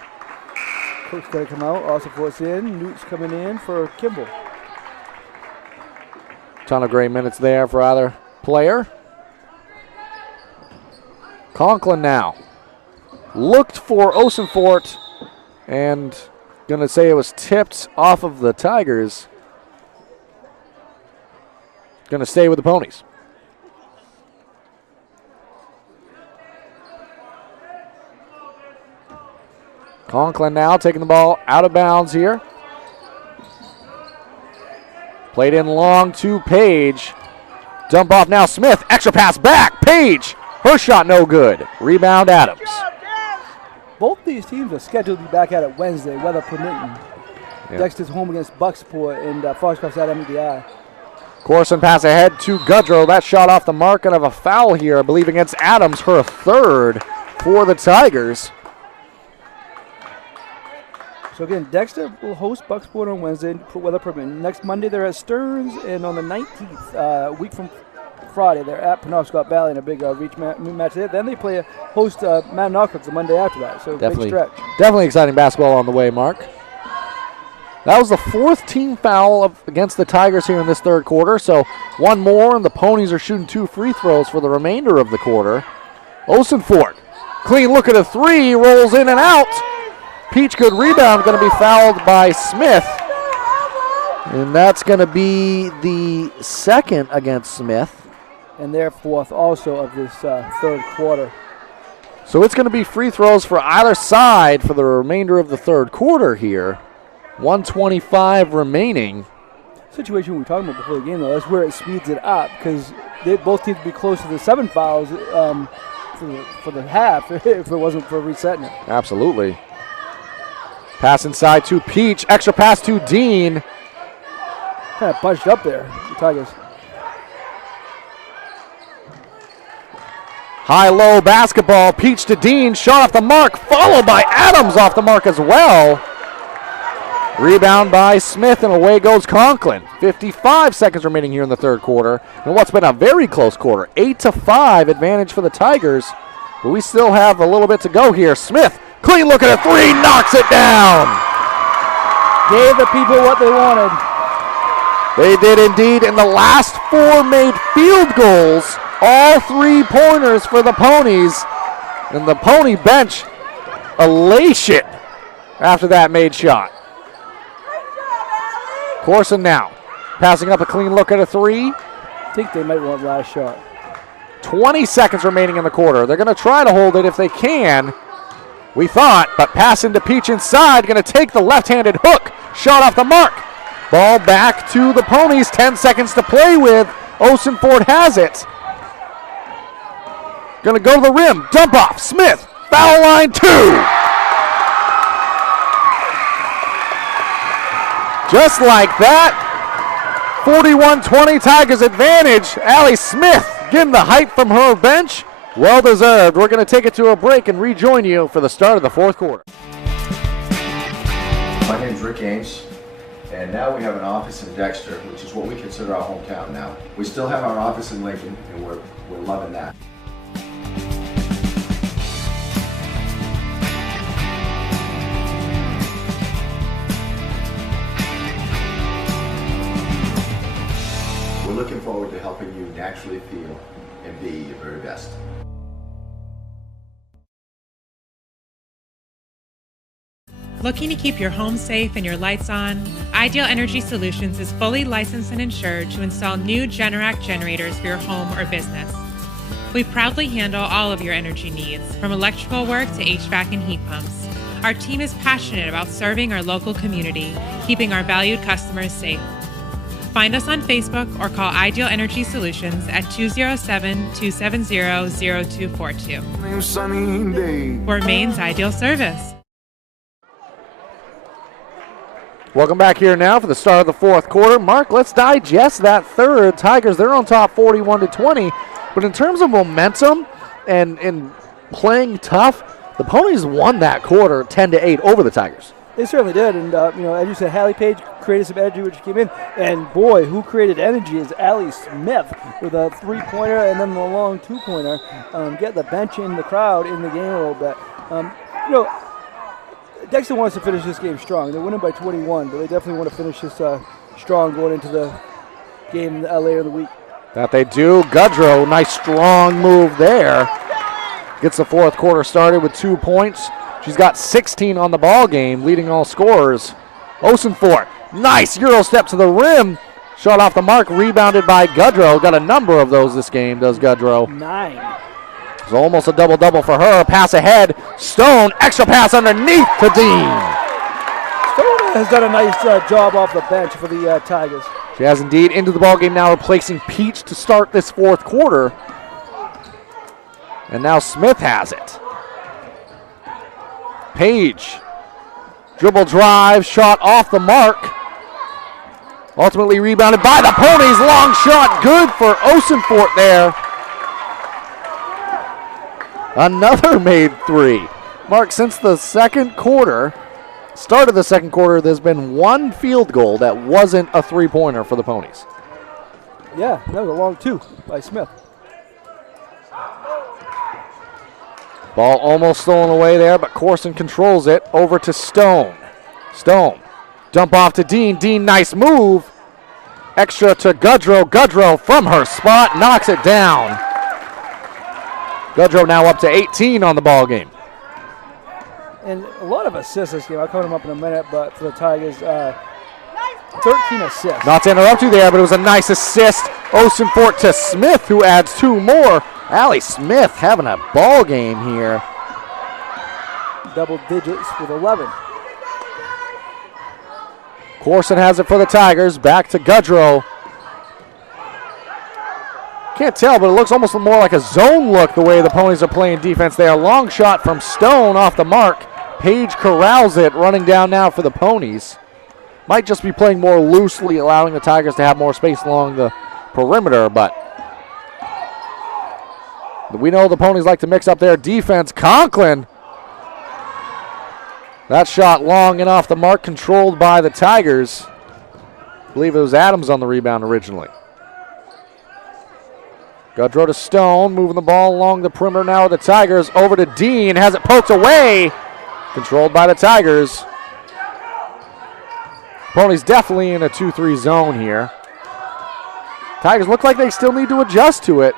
Cook's got to come out. Also for us in. Newt's coming in for Kimball. Ton of great minutes there for either player. Conklin now. Looked for Osenfort and going to say it was tipped off of the Tigers. Going to stay with the Ponies. Conklin now taking the ball out of bounds here. Played in long to Page. Dump off now Smith. Extra pass back. Page. Her shot no good. Rebound Adams. Both these teams are scheduled to be back at it Wednesday, weather permitting. Yep. Dexter's home against Bucksport and Foxcroft's at MDI. Corson pass ahead to Goodrow. That shot off the mark and of a foul here, I believe, against Adams. Her third for the Tigers. So again, Dexter will host Bucksport on Wednesday, weather permitting. Next Monday they're at Stearns, and on the 19th, a week from Friday, they're at Penobscot Valley in a big reach match there. Then they host Mount Knockouts the Monday after that. So big stretch. Definitely exciting basketball on the way, Mark. That was the fourth team foul against the Tigers here in this third quarter. So one more, and the Ponies are shooting 2 free throws for the remainder of the quarter. Osenfort, clean look at a 3, rolls in and out. Peach, good rebound, going to be fouled by Smith. And that's going to be the second against Smith. And their fourth also of this third quarter. So it's going to be free throws for either side for the remainder of the third quarter here. 1:25 remaining. Situation we were talking about before the game, though, that's where it speeds it up, because they both need to be close to the 7 fouls for the half if it wasn't for resetting it. Absolutely. Pass inside to Peach. Extra pass to Dean. Kind of bunched up there, the Tigers. High-low basketball, Peach to Dean, shot off the mark, followed by Adams off the mark as well. Rebound by Smith, and away goes Conklin. 55 seconds remaining here in the third quarter. And what's been a very close quarter, 8-5 advantage for the Tigers. But we still have a little bit to go here. Smith, clean look at a three, knocks it down. Gave the people what they wanted. They did indeed, and the last four made field goals, all 3-pointers for the Ponies. And the Pony bench, elation after that made shot. Corson now, passing up a clean look at a three. I think they might want last shot. 20 seconds remaining in the quarter. They're going to try to hold it if they can. We thought, but pass into Peach inside. Going to take the left-handed hook. Shot off the mark. Ball back to the Ponies. 10 seconds to play with. Osenford has it. Going to go to the rim. Dump off. Smith. Foul line 2. Just like that. 41-20 Tigers advantage. Allie Smith getting the hype from her bench. Well deserved. We're going to take it to a break and rejoin you for the start of the fourth quarter. My name's Rick Ames, and now we have an office in Dexter, which is what we consider our hometown now. We still have our office in Lincoln, and we're loving that. We're looking forward to helping you naturally feel and be your very best. Looking to keep your home safe and your lights on? Ideal Energy Solutions is fully licensed and insured to install new Generac generators for your home or business. We proudly handle all of your energy needs, from electrical work to HVAC and heat pumps. Our team is passionate about serving our local community, keeping our valued customers safe. Find us on Facebook or call Ideal Energy Solutions at 207-270-0242 for Maine's Ideal Service. Welcome back here now for the start of the fourth quarter. Mark, let's digest that third. Tigers, they're on top 41-20. But in terms of momentum and playing tough, the Ponies won that quarter 10-8 over the Tigers. They certainly did, and as you said, Hallie Page created some energy when she came in, and boy, who created energy is Allie Smith with a 3-pointer and then the long 2-pointer, get the bench in the crowd in the game a little bit. Dexter wants to finish this game strong. They're winning by 21, but they definitely want to finish this strong going into the game later in the week. That they do. Gudrow, nice strong move there. Gets the fourth quarter started with 2 points. She's got 16 on the ball game, leading all scorers. Osenfort, nice Euro step to the rim. Shot off the mark, rebounded by Gudrow. Got a number of those this game, does Gudrow. 9. It's almost a double-double for her. Pass ahead. Stone, extra pass underneath to Dean. Stone has done a nice job off the bench for the Tigers. She has indeed. Into the ball game now, replacing Peach to start this fourth quarter. And now Smith has it. Page, dribble drive, shot off the mark. Ultimately rebounded by the Ponies. Long shot, good for Osenfort there. Another made 3. Mark, since the second quarter, start of the second quarter, there's been one field goal that wasn't a 3-pointer for the Ponies. Yeah, that was a long 2 by Smith. Ball almost stolen away there, but Corson controls it. Over to Stone. Stone, dump off to Dean. Dean, nice move. Extra to Gudrow. Gudrow from her spot knocks it down. Gudrow now up to 18 on the ball game. And a lot of assists this game. I'll count them up in a minute, but for the Tigers, 13 assists. Not to interrupt you there, but it was a nice assist. Osenfort to Smith, who adds 2 more. Allie Smith having a ball game here. Double digits with 11. Corson has it for the Tigers. Back to Gudrow. Can't tell, but it looks almost more like a zone look the way the Ponies are playing defense there. Long shot from Stone off the mark. Page corrals it, running down now for the Ponies. Might just be playing more loosely, allowing the Tigers to have more space along the perimeter, but We know the Ponies like to mix up their defense. Conklin. That shot long and off the mark, controlled by the Tigers. I believe it was Adams on the rebound originally. Goodrow to Stone, moving the ball along the perimeter now with the Tigers. Over to Dean, has it poked away. Controlled by the Tigers. Ponies definitely in a 2-3 zone here. Tigers look like they still need to adjust to it.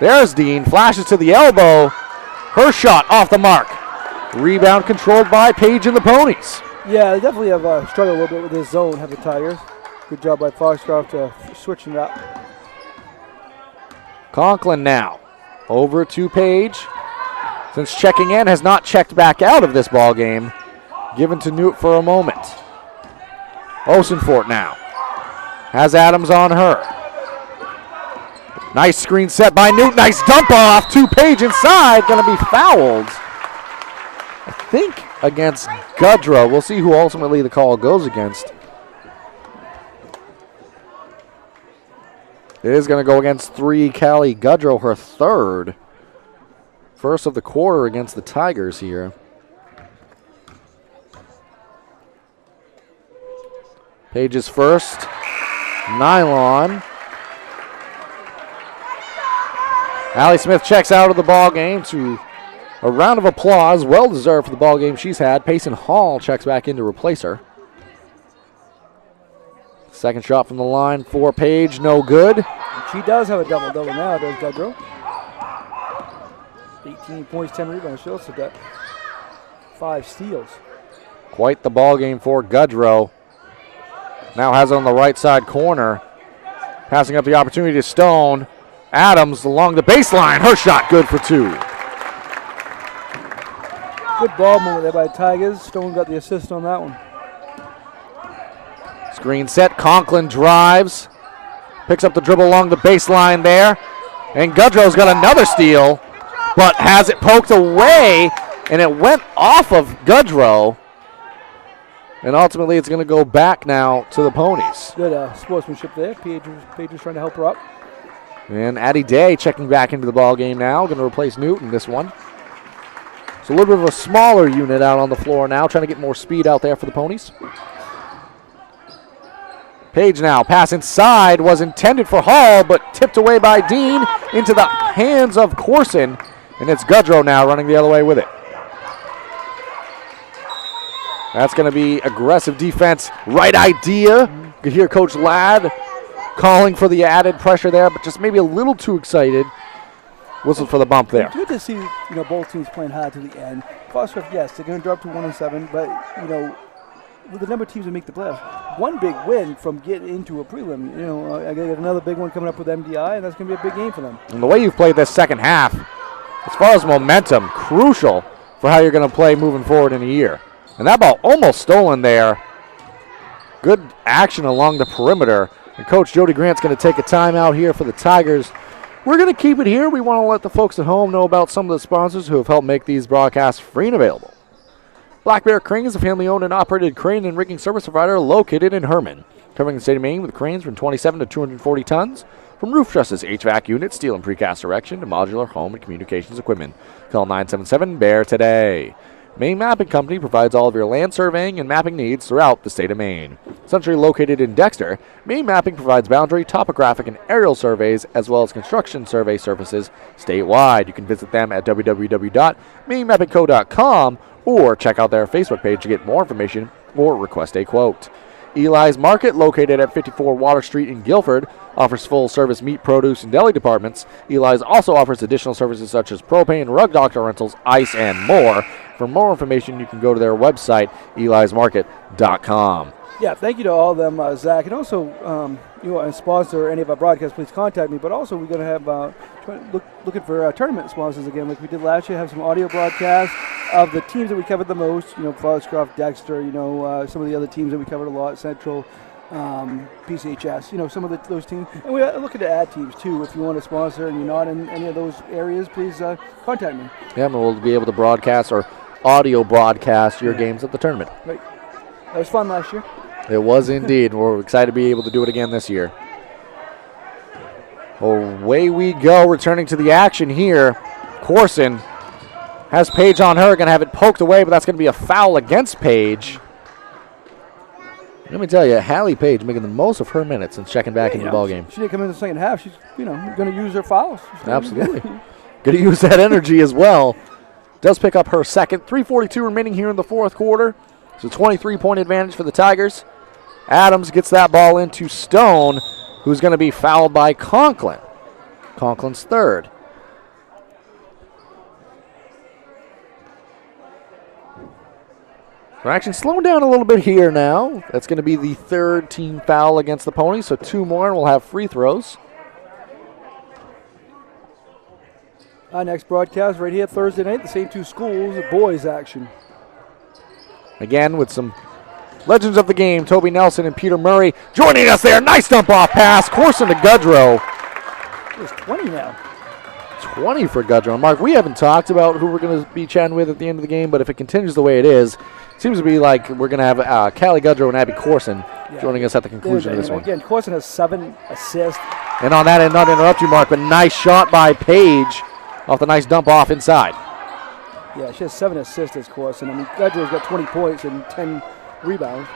There's Dean, flashes to the elbow. Her shot off the mark. Rebound controlled by Page and the Ponies. Yeah, they definitely have struggled a little bit with this zone, have the Tigers. Good job by Foxcroft switching it up. Conklin now over to Page. Since checking in, has not checked back out of this ball game. Given to Newt for a moment. Osenfort now has Adams on her. Nice screen set by Newt. Nice dump off to Page inside. Going to be fouled, I think, against Goodrow. We'll see who ultimately the call goes against. It is going to go against 3 Callie Goodrow, her third. First of the quarter against the Tigers here. Page's first. Nylon. Allie Smith checks out of the ball game to a round of applause. Well deserved for the ball game she's had. Payson Hall checks back in to replace her. Second shot from the line for Page, no good. She does have a double-double now, does Goodrow. 18 points, 10 rebounds. She also got 5 steals. Quite the ball game for Goodrow. Now has it on the right side corner. Passing up the opportunity to Stone. Adams along the baseline. Her shot good for 2. Good ball movement there by the Tigers. Stone got the assist on that one. Screen set. Conklin drives. Picks up the dribble along the baseline there. And Goodrow's got another steal, but has it poked away, and it went off of Goodrow. And ultimately, it's going to go back now to the Ponies. Good sportsmanship there. Page was trying to help her up. And Addie Day checking back into the ball game now. Going to replace Newton this one. So a little bit of a smaller unit out on the floor now, trying to get more speed out there for the Ponies. Page now, pass inside, was intended for Hall, but tipped away by Dean into the hands of Corson. And it's Goodrow now running the other way with it. That's going to be aggressive defense. Right idea. You could hear Coach Ladd calling for the added pressure there, but just maybe a little too excited. Whistle for the bump there. It's good to see both teams playing hard to the end. Foxcroft, yes, they're going to drop to 1-7, but with the number of teams that make the playoffs, one big win from getting into a prelim. I got another big one coming up with MDI, and that's going to be a big game for them. And the way you've played this second half, as far as momentum, crucial for how you're going to play moving forward in a year. And that ball almost stolen there. Good action along the perimeter. And Coach Jody Grant's going to take a timeout here for the Tigers. We're going to keep it here. We want to let the folks at home know about some of the sponsors who have helped make these broadcasts free and available. Black Bear Crane is a family-owned and operated crane and rigging service provider located in Herman, covering the state of Maine with cranes from 27 to 240 tons, from roof trusses, HVAC units, steel and precast erection, to modular home and communications equipment. Call 977-BEAR today. Maine Mapping Company provides all of your land surveying and mapping needs throughout the state of Maine. Centrally located in Dexter, Maine Mapping provides boundary, topographic, and aerial surveys, as well as construction survey services statewide. You can visit them at www.mainemappingco.com or check out their Facebook page to get more information or request a quote. Eli's Market, located at 54 Water Street in Guilford, offers full-service meat, produce, and deli departments. Eli's also offers additional services such as propane, rug doctor rentals, ice, and more. For more information, you can go to their website, elismarket.com. Yeah, thank you to all of them, Zach. And also, you want to sponsor any of our broadcasts, please contact me. But also, we're going to have looking for tournament sponsors again, like we did last year. Have some audio broadcasts of the teams that we covered the most. Foxcroft, Dexter. Some of the other teams that we covered a lot. Central, PCHS. Some of those teams. And we're looking to add teams too. If you want to sponsor and you're not in any of those areas, please contact me. Yeah, and we'll be able to broadcast or audio broadcast your games at the tournament. Right. That was fun last year. It was indeed. We're excited to be able to do it again this year. Away we go, returning to the action here. Corson has Page on her, going to have it poked away, but that's going to be a foul against Page. Let me tell you, Hallie Page making the most of her minutes and checking back into the ballgame. She didn't come in the second half. She's, going to use her fouls. Absolutely. Going to use that energy as well. Does pick up her second. 3:42 remaining here in the fourth quarter. It's a 23-point advantage for the Tigers. Adams gets that ball into Stone, who's going to be fouled by Conklin. Conklin's third. We're actually slowing down a little bit here now. That's going to be the third team foul against the Ponies, so 2 more and we'll have free throws. Our next broadcast right here Thursday night, the same 2 schools, boys action. Again with some legends of the game, Toby Nelson and Peter Murray joining us there. Nice dump off pass, Corson to Gudrow. It's 20 now. 20 for Gudrow. Mark, we haven't talked about who we're going to be chatting with at the end of the game, but if it continues the way it is, it seems to be like we're going to have Callie Gudrow and Abby Corson joining us at the conclusion of this one. Again, Corson has 7 assists. And on that end, not to interrupt you, Mark, but nice shot by Page off the nice dump off inside. Yeah, she has 7 assists as Corson. I mean, Gudrow's got 20 points and 10 rebounds.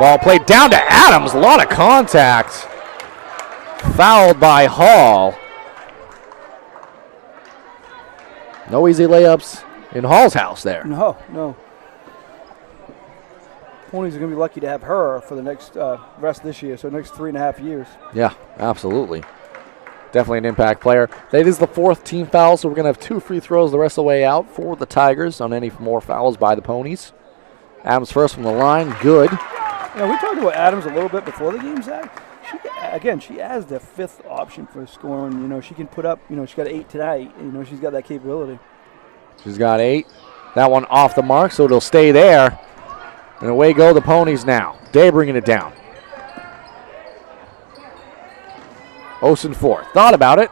Ball played down to Adams. A lot of contact. Fouled by Hall. No easy layups in Hall's house there. No. Ponies are going to be lucky to have her for the next rest of this year, so next 3.5 years. Yeah, absolutely. Definitely an impact player. That is the 4th team foul, so we're going to have 2 free throws the rest of the way out for the Tigers on any more fouls by the Ponies. Adams first from the line, good. Yeah, we talked about Adams a little bit before the game, Zach. She has the 5th option for scoring. She can put up, she got 8 tonight. She's got that capability. She's got 8. That one off the mark, so it'll stay there. And away go the Ponies now. Day bringing it down. Osen fourth. Thought about it.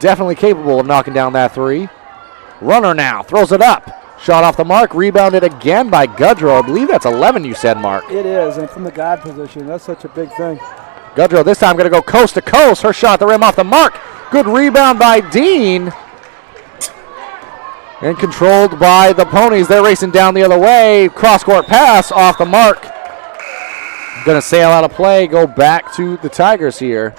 Definitely capable of knocking down that 3. Runner now. Throws it up. Shot off the mark. Rebounded again by Gudrow. I believe that's 11 you said, Mark. It is, and from the guard position. That's such a big thing. Gudrow this time going to go coast to coast. Her shot the rim off the mark. Good rebound by Dean. And controlled by the Ponies. They're racing down the other way. Cross-court pass off the mark. Going to sail out of play. Go back to the Tigers here.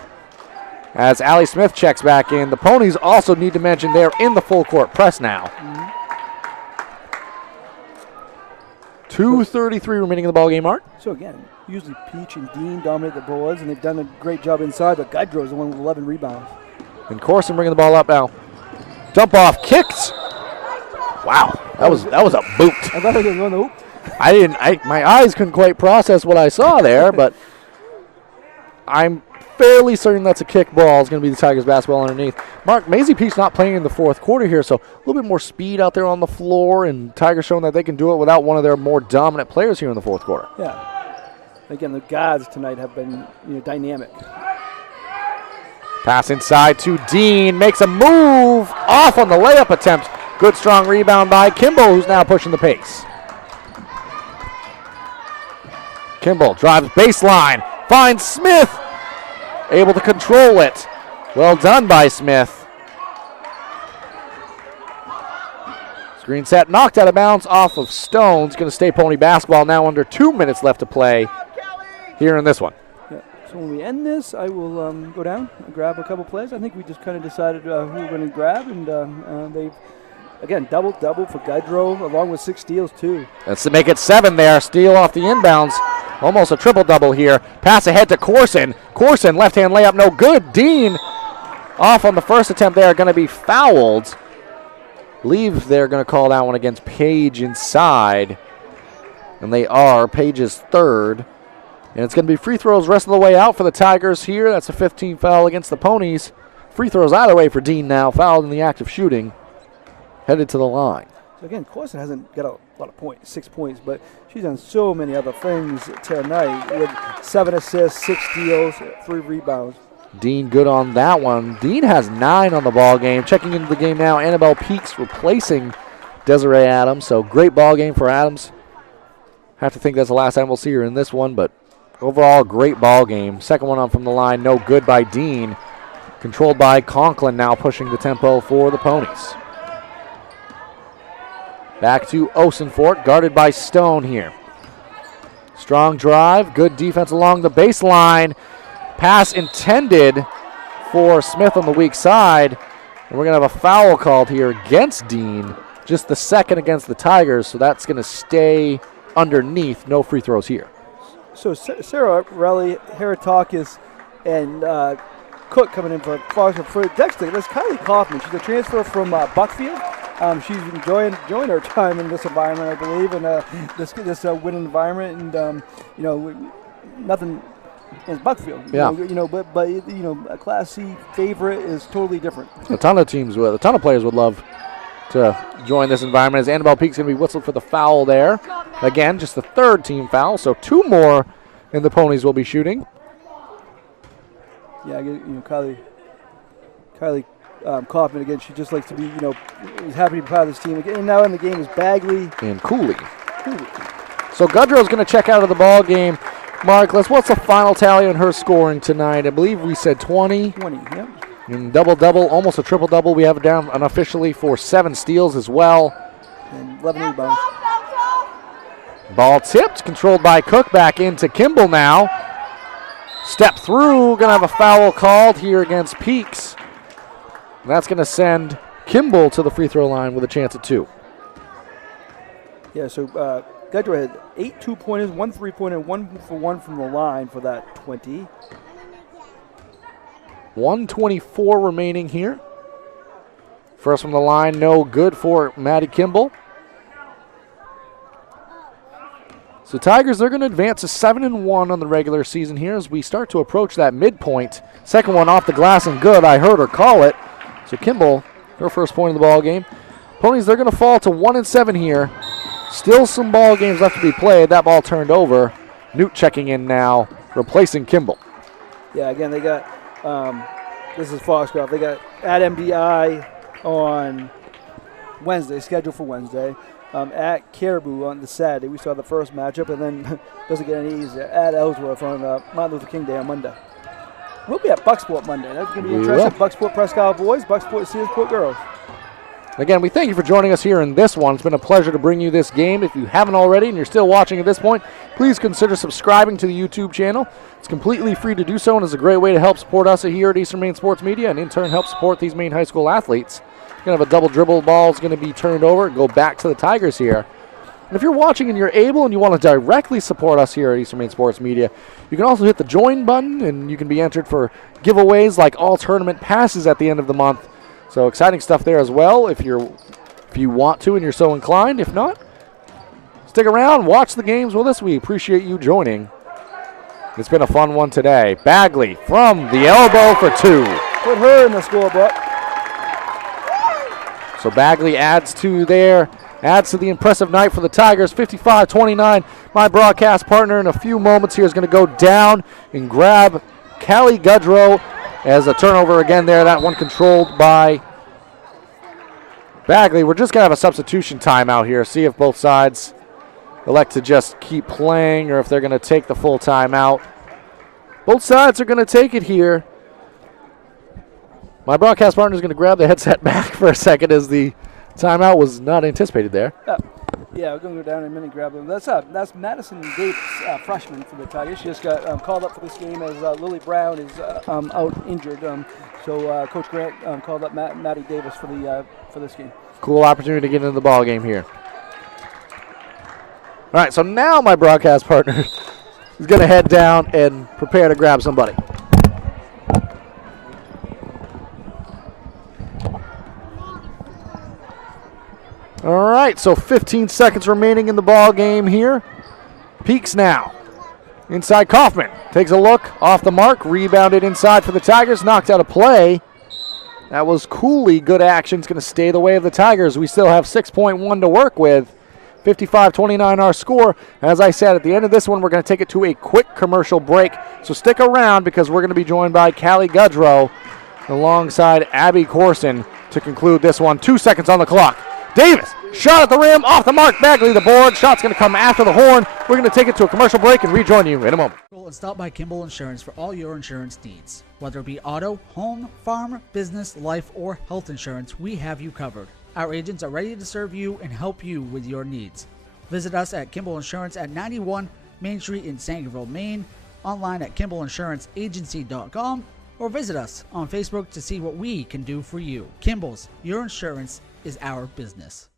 As Allie Smith checks back in. The Ponies also need to mention they're in the full-court press now. 2:33 remaining in the ballgame, Mark. So again, usually Peach and Dean dominate the boards, and they've done a great job inside, but Gudrow's the one with 11 rebounds. And Corson bringing the ball up now. Dump off, kicked. Wow, that was a boot. I thought I was going to go hoop. My eyes couldn't quite process what I saw there, but I'm fairly certain that's a kick ball. It's going to be the Tigers basketball underneath. Mark, Maisie Peach not playing in the fourth quarter here, so a little bit more speed out there on the floor, and Tigers showing that they can do it without one of their more dominant players here in the fourth quarter. Yeah. Again, the guards tonight have been dynamic. Pass inside to Dean. Makes a move off on the layup attempt. Good strong rebound by Kimball, who's now pushing the pace. Kimball drives baseline. Finds Smith. Able to control it. Well done by Smith. Screen set knocked out of bounds off of Stone. It's going to stay Pony basketball now under 2 minutes left to play here in this one. Yeah. So when we end this, I will go down and grab a couple plays. I think we just kind of decided who we're going to grab, and they've, again, double-double for Gudrow, along with 6 steals, too. Let's make it 7 there. Steal off the inbounds. Almost a triple-double here. Pass ahead to Corson. Corson, left-hand layup, no good. Dean off on the first attempt there, going to be fouled. Believe they're going to call that one against Page inside. And they are. Page's third. And it's going to be free throws rest of the way out for the Tigers here. That's a 15 foul against the Ponies. Free throws either way for Dean now. Fouled in the act of shooting. Headed to the line. So again, Corson hasn't got a lot of points, 6 points, but she's done so many other things tonight with 7 assists, 6 steals, 3 rebounds. Dean good on that one. Dean has 9 on the ball game. Checking into the game now, Annabelle Peaks replacing Desiree Adams. So great ball game for Adams. Have to think that's the last time we'll see her in this one, but overall great ball game. Second one on from the line, no good by Dean. controlled by Conklin, now pushing the tempo for the Ponies. Back to Osenfort, guarded by Stone here. Strong drive, good defense along the baseline. Pass intended for Smith on the weak side. And we're going to have a foul called here against Dean. Just the second against the Tigers, so that's going to stay underneath. No free throws here. So Sarah Relly, Heratakis, and Cook coming in for Foxcroft. For Dexter, that's Kylie Kaufman. She's a transfer from Buckfield. She's enjoying her time in this environment, I believe, and this winning environment. And nothing is Buckfield. Yeah. But a Class C favorite is totally different. A ton of players would love to join this environment, as Annabelle Peak's going to be whistled for the foul there. Again, just the third team foul, so 2 more, and the Ponies will be shooting. Yeah, Kylie Kaufman again. She just likes to be, is happy to be part of this team again. And now in the game is Bagley and Cooley. So Gudrow's going to check out of the ball game. Marcus, what's the final tally on her scoring tonight? I believe we said 20. 20, yep. And double-double, almost a triple-double. We have it down unofficially for 7 steals as well. And 11 rebounds. Ball tipped, controlled by Cook. Back into Kimball now. Step through, going to have a foul called here against Peaks. And that's going to send Kimball to the free throw line with a chance at 2. Yeah, so Gudrow had 8 2-pointers, 1 3-pointer, 1 for 1 from the line for that 20. 1:24 remaining here. First from the line, no good for Maddie Kimball. So Tigers, they're going to advance to 7-1 on the regular season here as we start to approach that midpoint. Second one off the glass and good. I heard her call it. So Kimball, her first point of the ball game. Ponies, they're going to fall to 1-7 here. Still some ball games left to be played. That ball turned over. Newt checking in now, replacing Kimball. Yeah, again, they got, this is Foxcroft. They got at MDI on Wednesday, scheduled for Wednesday. At Caribou on the Saturday. We saw the first matchup, and then doesn't get any easier. At Ellsworth on Martin Luther King Day on Monday. We'll be at Bucksport Monday. That's going to be interesting. Bucksport Presque Isle boys, Bucksport Searsport girls. Again, we thank you for joining us here in this one. It's been a pleasure to bring you this game. If you haven't already and you're still watching at this point, please consider subscribing to the YouTube channel. It's completely free to do so and is a great way to help support us here at Eastern Maine Sports Media and in turn help support these Maine high school athletes. Going to have a double dribble ball is going to be turned over and go back to the Tigers here. And if you're watching and you're able and you want to directly support us here at Eastern Maine Sports Media, you can also hit the join button and you can be entered for giveaways like all tournament passes at the end of the month. So exciting stuff there as well if you want to and you're so inclined. If not, stick around, watch the games with us. We appreciate you joining. It's been a fun one today. Bagley from the elbow for 2. Put her in the scorebook. So Bagley adds to the impressive night for the Tigers, 55-29. My broadcast partner in a few moments here is going to go down and grab Callie Gudrow as a turnover again there. That one controlled by Bagley. We're just going to have a substitution timeout here. See if both sides elect to just keep playing or if they're going to take the full timeout. Both sides are going to take it here. My broadcast partner is going to grab the headset back for a second as the timeout was not anticipated there. Yeah, we're going to go down in a minute and grab them. That's Madison Davis, freshman for the Tigers. She just got called up for this game as Lily Brown is out injured. So Coach Grant called up Maddie Davis for this game. Cool opportunity to get into the ball game here. All right, so now my broadcast partner is going to head down and prepare to grab somebody. All right, so 15 seconds remaining in the ball game here. Peaks now. Inside Kaufman. Takes a look, off the mark, rebounded inside for the Tigers, knocked out of play. That was Cooley. Good action. It's going to stay the way of the Tigers. We still have 6.1 to work with. 55-29 our score. As I said, at the end of this one, we're going to take it to a quick commercial break. So stick around because we're going to be joined by Callie Gudrow alongside Abby Corson to conclude this one. 2 seconds on the clock. Davis, shot at the rim, off the mark, Bagley the board. Shot's going to come after the horn. We're going to take it to a commercial break and rejoin you in a moment. and stop by Kimball Insurance for all your insurance needs. Whether it be auto, home, farm, business, life, or health insurance, we have you covered. Our agents are ready to serve you and help you with your needs. Visit us at Kimball Insurance at 91 Main Street in Sangerville, Maine, online at KimballInsuranceAgency.com, or visit us on Facebook to see what we can do for you. Kimball's, your insurance is our business.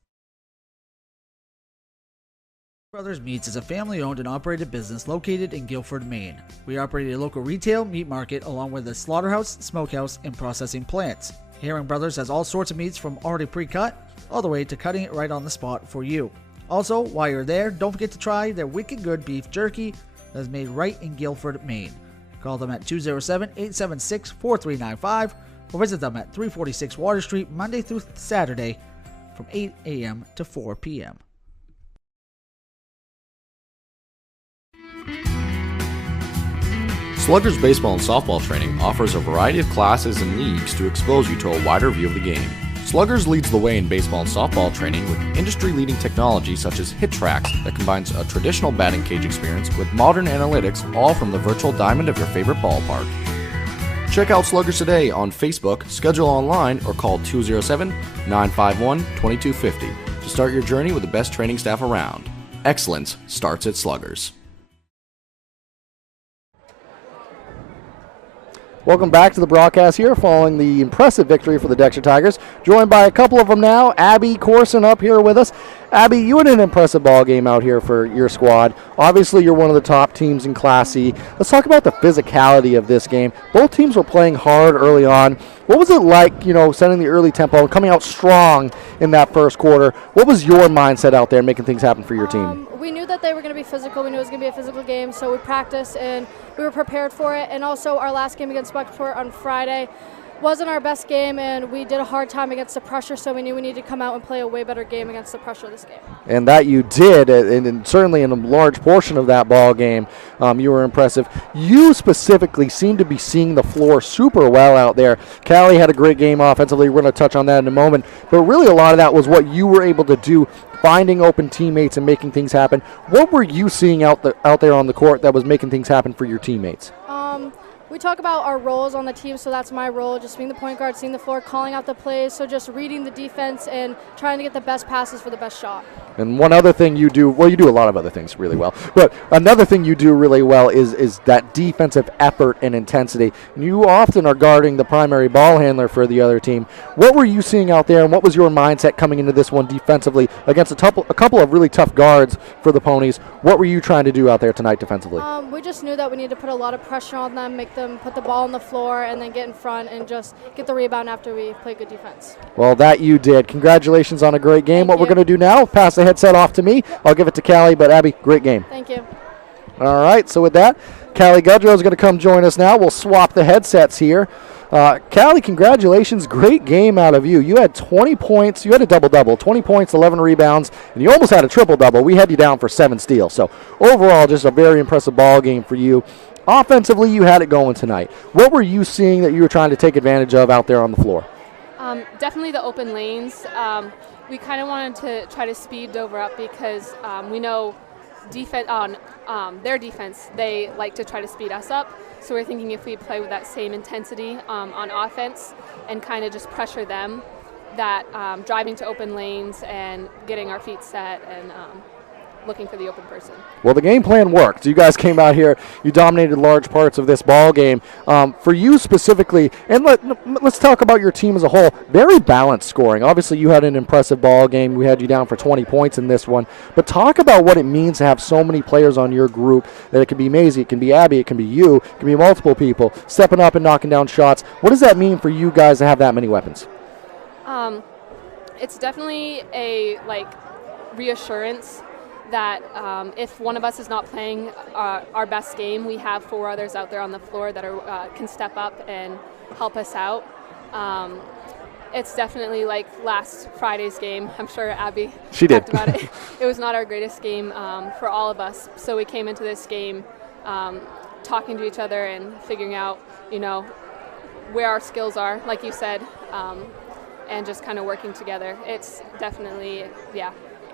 Brothers Meats is a family-owned and operated business located in Guilford, Maine. We operate a local retail meat market along with a slaughterhouse, smokehouse, and processing plants. Herring Brothers has all sorts of meats from already pre-cut all the way to cutting it right on the spot for you. Also, while you're there, don't forget to try their wicked good beef jerky that is made right in Guilford, Maine. Call them at 207-876-4395 or visit them at 346 Water Street Monday through Saturday from 8 a.m. to 4 p.m. Sluggers baseball and softball training offers a variety of classes and leagues to expose you to a wider view of the game. Sluggers leads the way in baseball and softball training with industry-leading technology such as HitTrax that combines a traditional batting cage experience with modern analytics, all from the virtual diamond of your favorite ballpark. Check out Sluggers today on Facebook, schedule online, or call 207-951-2250 to start your journey with the best training staff around. Excellence starts at Sluggers. Welcome back to the broadcast here following the impressive victory for the Dexter Tigers. Joined by a couple of them now. Abby Corson up here with us. Abby, you had an impressive ball game out here for your squad. Obviously, you're one of the top teams in Class C. Let's talk about the physicality of this game. Both teams were playing hard early on. What was it like, setting the early tempo and coming out strong in that first quarter? What was your mindset out there making things happen for your team? We knew that they were going to be physical. We knew it was going to be a physical game, so we practiced and we were prepared for it. And also our last game against Bucksport on Friday wasn't our best game, and we did a hard time against the pressure, so we knew we needed to come out and play a way better game against the pressure this game. And that you did, and certainly in a large portion of that ball game, you were impressive. You specifically seem to be seeing the floor super well out there. Callie had a great game offensively. We're going to touch on that in a moment, but really a lot of that was what you were able to do, finding open teammates and making things happen. What were you seeing out there on the court that was making things happen for your teammates? We talk about our roles on the team, so that's my role, just being the point guard, seeing the floor, calling out the plays, so just reading the defense and trying to get the best passes for the best shot. And one other thing you do, well, you do a lot of other things really well, but another thing you do really well is that defensive effort and intensity. And you often are guarding the primary ball handler for the other team. What were you seeing out there, and what was your mindset coming into this one defensively against a couple of really tough guards for the Ponies? What were you trying to do out there tonight defensively? We just knew that we needed to put a lot of pressure on them, make them put the ball on the floor, and then get in front and just get the rebound after we play good defense. Well, that you did. Congratulations on a great game. What we're going to do now, pass the headset off to me. I'll give it to Callie, but Abby, great game. Thank you. All right, so with that, Callie Gudrow is going to come join us now. We'll swap the headsets here. Callie, congratulations. Great game out of you. You had 20 points. You had a double-double, 20 points, 11 rebounds, and you almost had a triple-double. We had you down for 7 steals. So overall, just a very impressive ball game for you. Offensively, you had it going tonight. What were you seeing that you were trying to take advantage of out there on the floor? Definitely the open lanes. We kind of wanted to try to speed Dover up because we know their defense, they like to try to speed us up. So we're thinking if we play with that same intensity on offense and kind of just pressure them, that driving to open lanes and getting our feet set and looking for the open person. Well, the game plan worked. You guys came out here. You dominated large parts of this ball game. For you specifically, and let's talk about your team as a whole. Very balanced scoring. Obviously, you had an impressive ball game. We had you down for 20 points in this one. But talk about what it means to have so many players on your group. That it can be Maisie, it can be Abby, it can be you, it can be multiple people stepping up and knocking down shots. What does that mean for you guys to have that many weapons? It's definitely a reassurance that if one of us is not playing our best game, we have 4 others out there on the floor that can step up and help us out. It's definitely like last Friday's game. I'm sure Abby talked about it. It was not our greatest game for all of us. So we came into this game talking to each other and figuring out, where our skills are, like you said, and just kind of working together. It's definitely,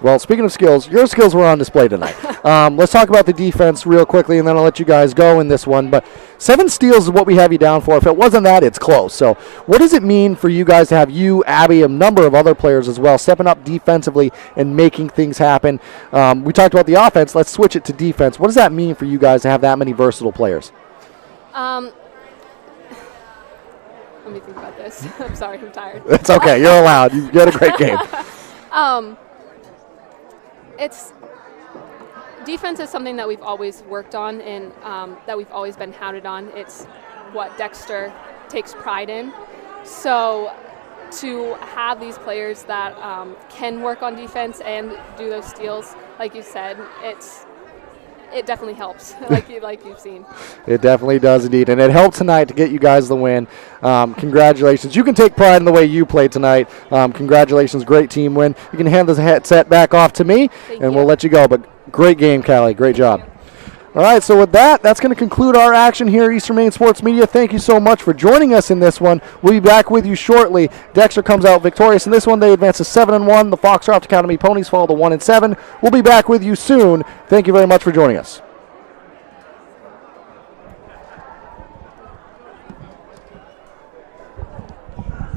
Well, speaking of skills, your skills were on display tonight. Let's talk about the defense real quickly, and then I'll let you guys go in this one. But 7 steals is what we have you down for. If it wasn't that, it's close. So what does it mean for you guys to have you, Abby, a number of other players as well, stepping up defensively and making things happen? We talked about the offense. Let's switch it to defense. What does that mean for you guys to have that many versatile players? Let me think about this. I'm sorry, I'm tired. It's okay. You're allowed. You had a great game. It's defense is something that we've always worked on and that we've always been hounded on. It's what Dexter takes pride in. So to have these players that can work on defense and do those steals, like you said, it definitely helps, like you've seen. It definitely does indeed, and it helped tonight to get you guys the win. Congratulations. You can take pride in the way you played tonight. Congratulations, great team win. You can hand this headset back off to me, and we'll let you go. But great game, Callie. Great job. All right, so with that, that's going to conclude our action here at Eastern Maine Sports Media. Thank you so much for joining us in this one. We'll be back with you shortly. Dexter comes out victorious in this one. They advance to 7-1. The Foxcroft Academy Ponies fall to 1-7. We'll be back with you soon. Thank you very much for joining us.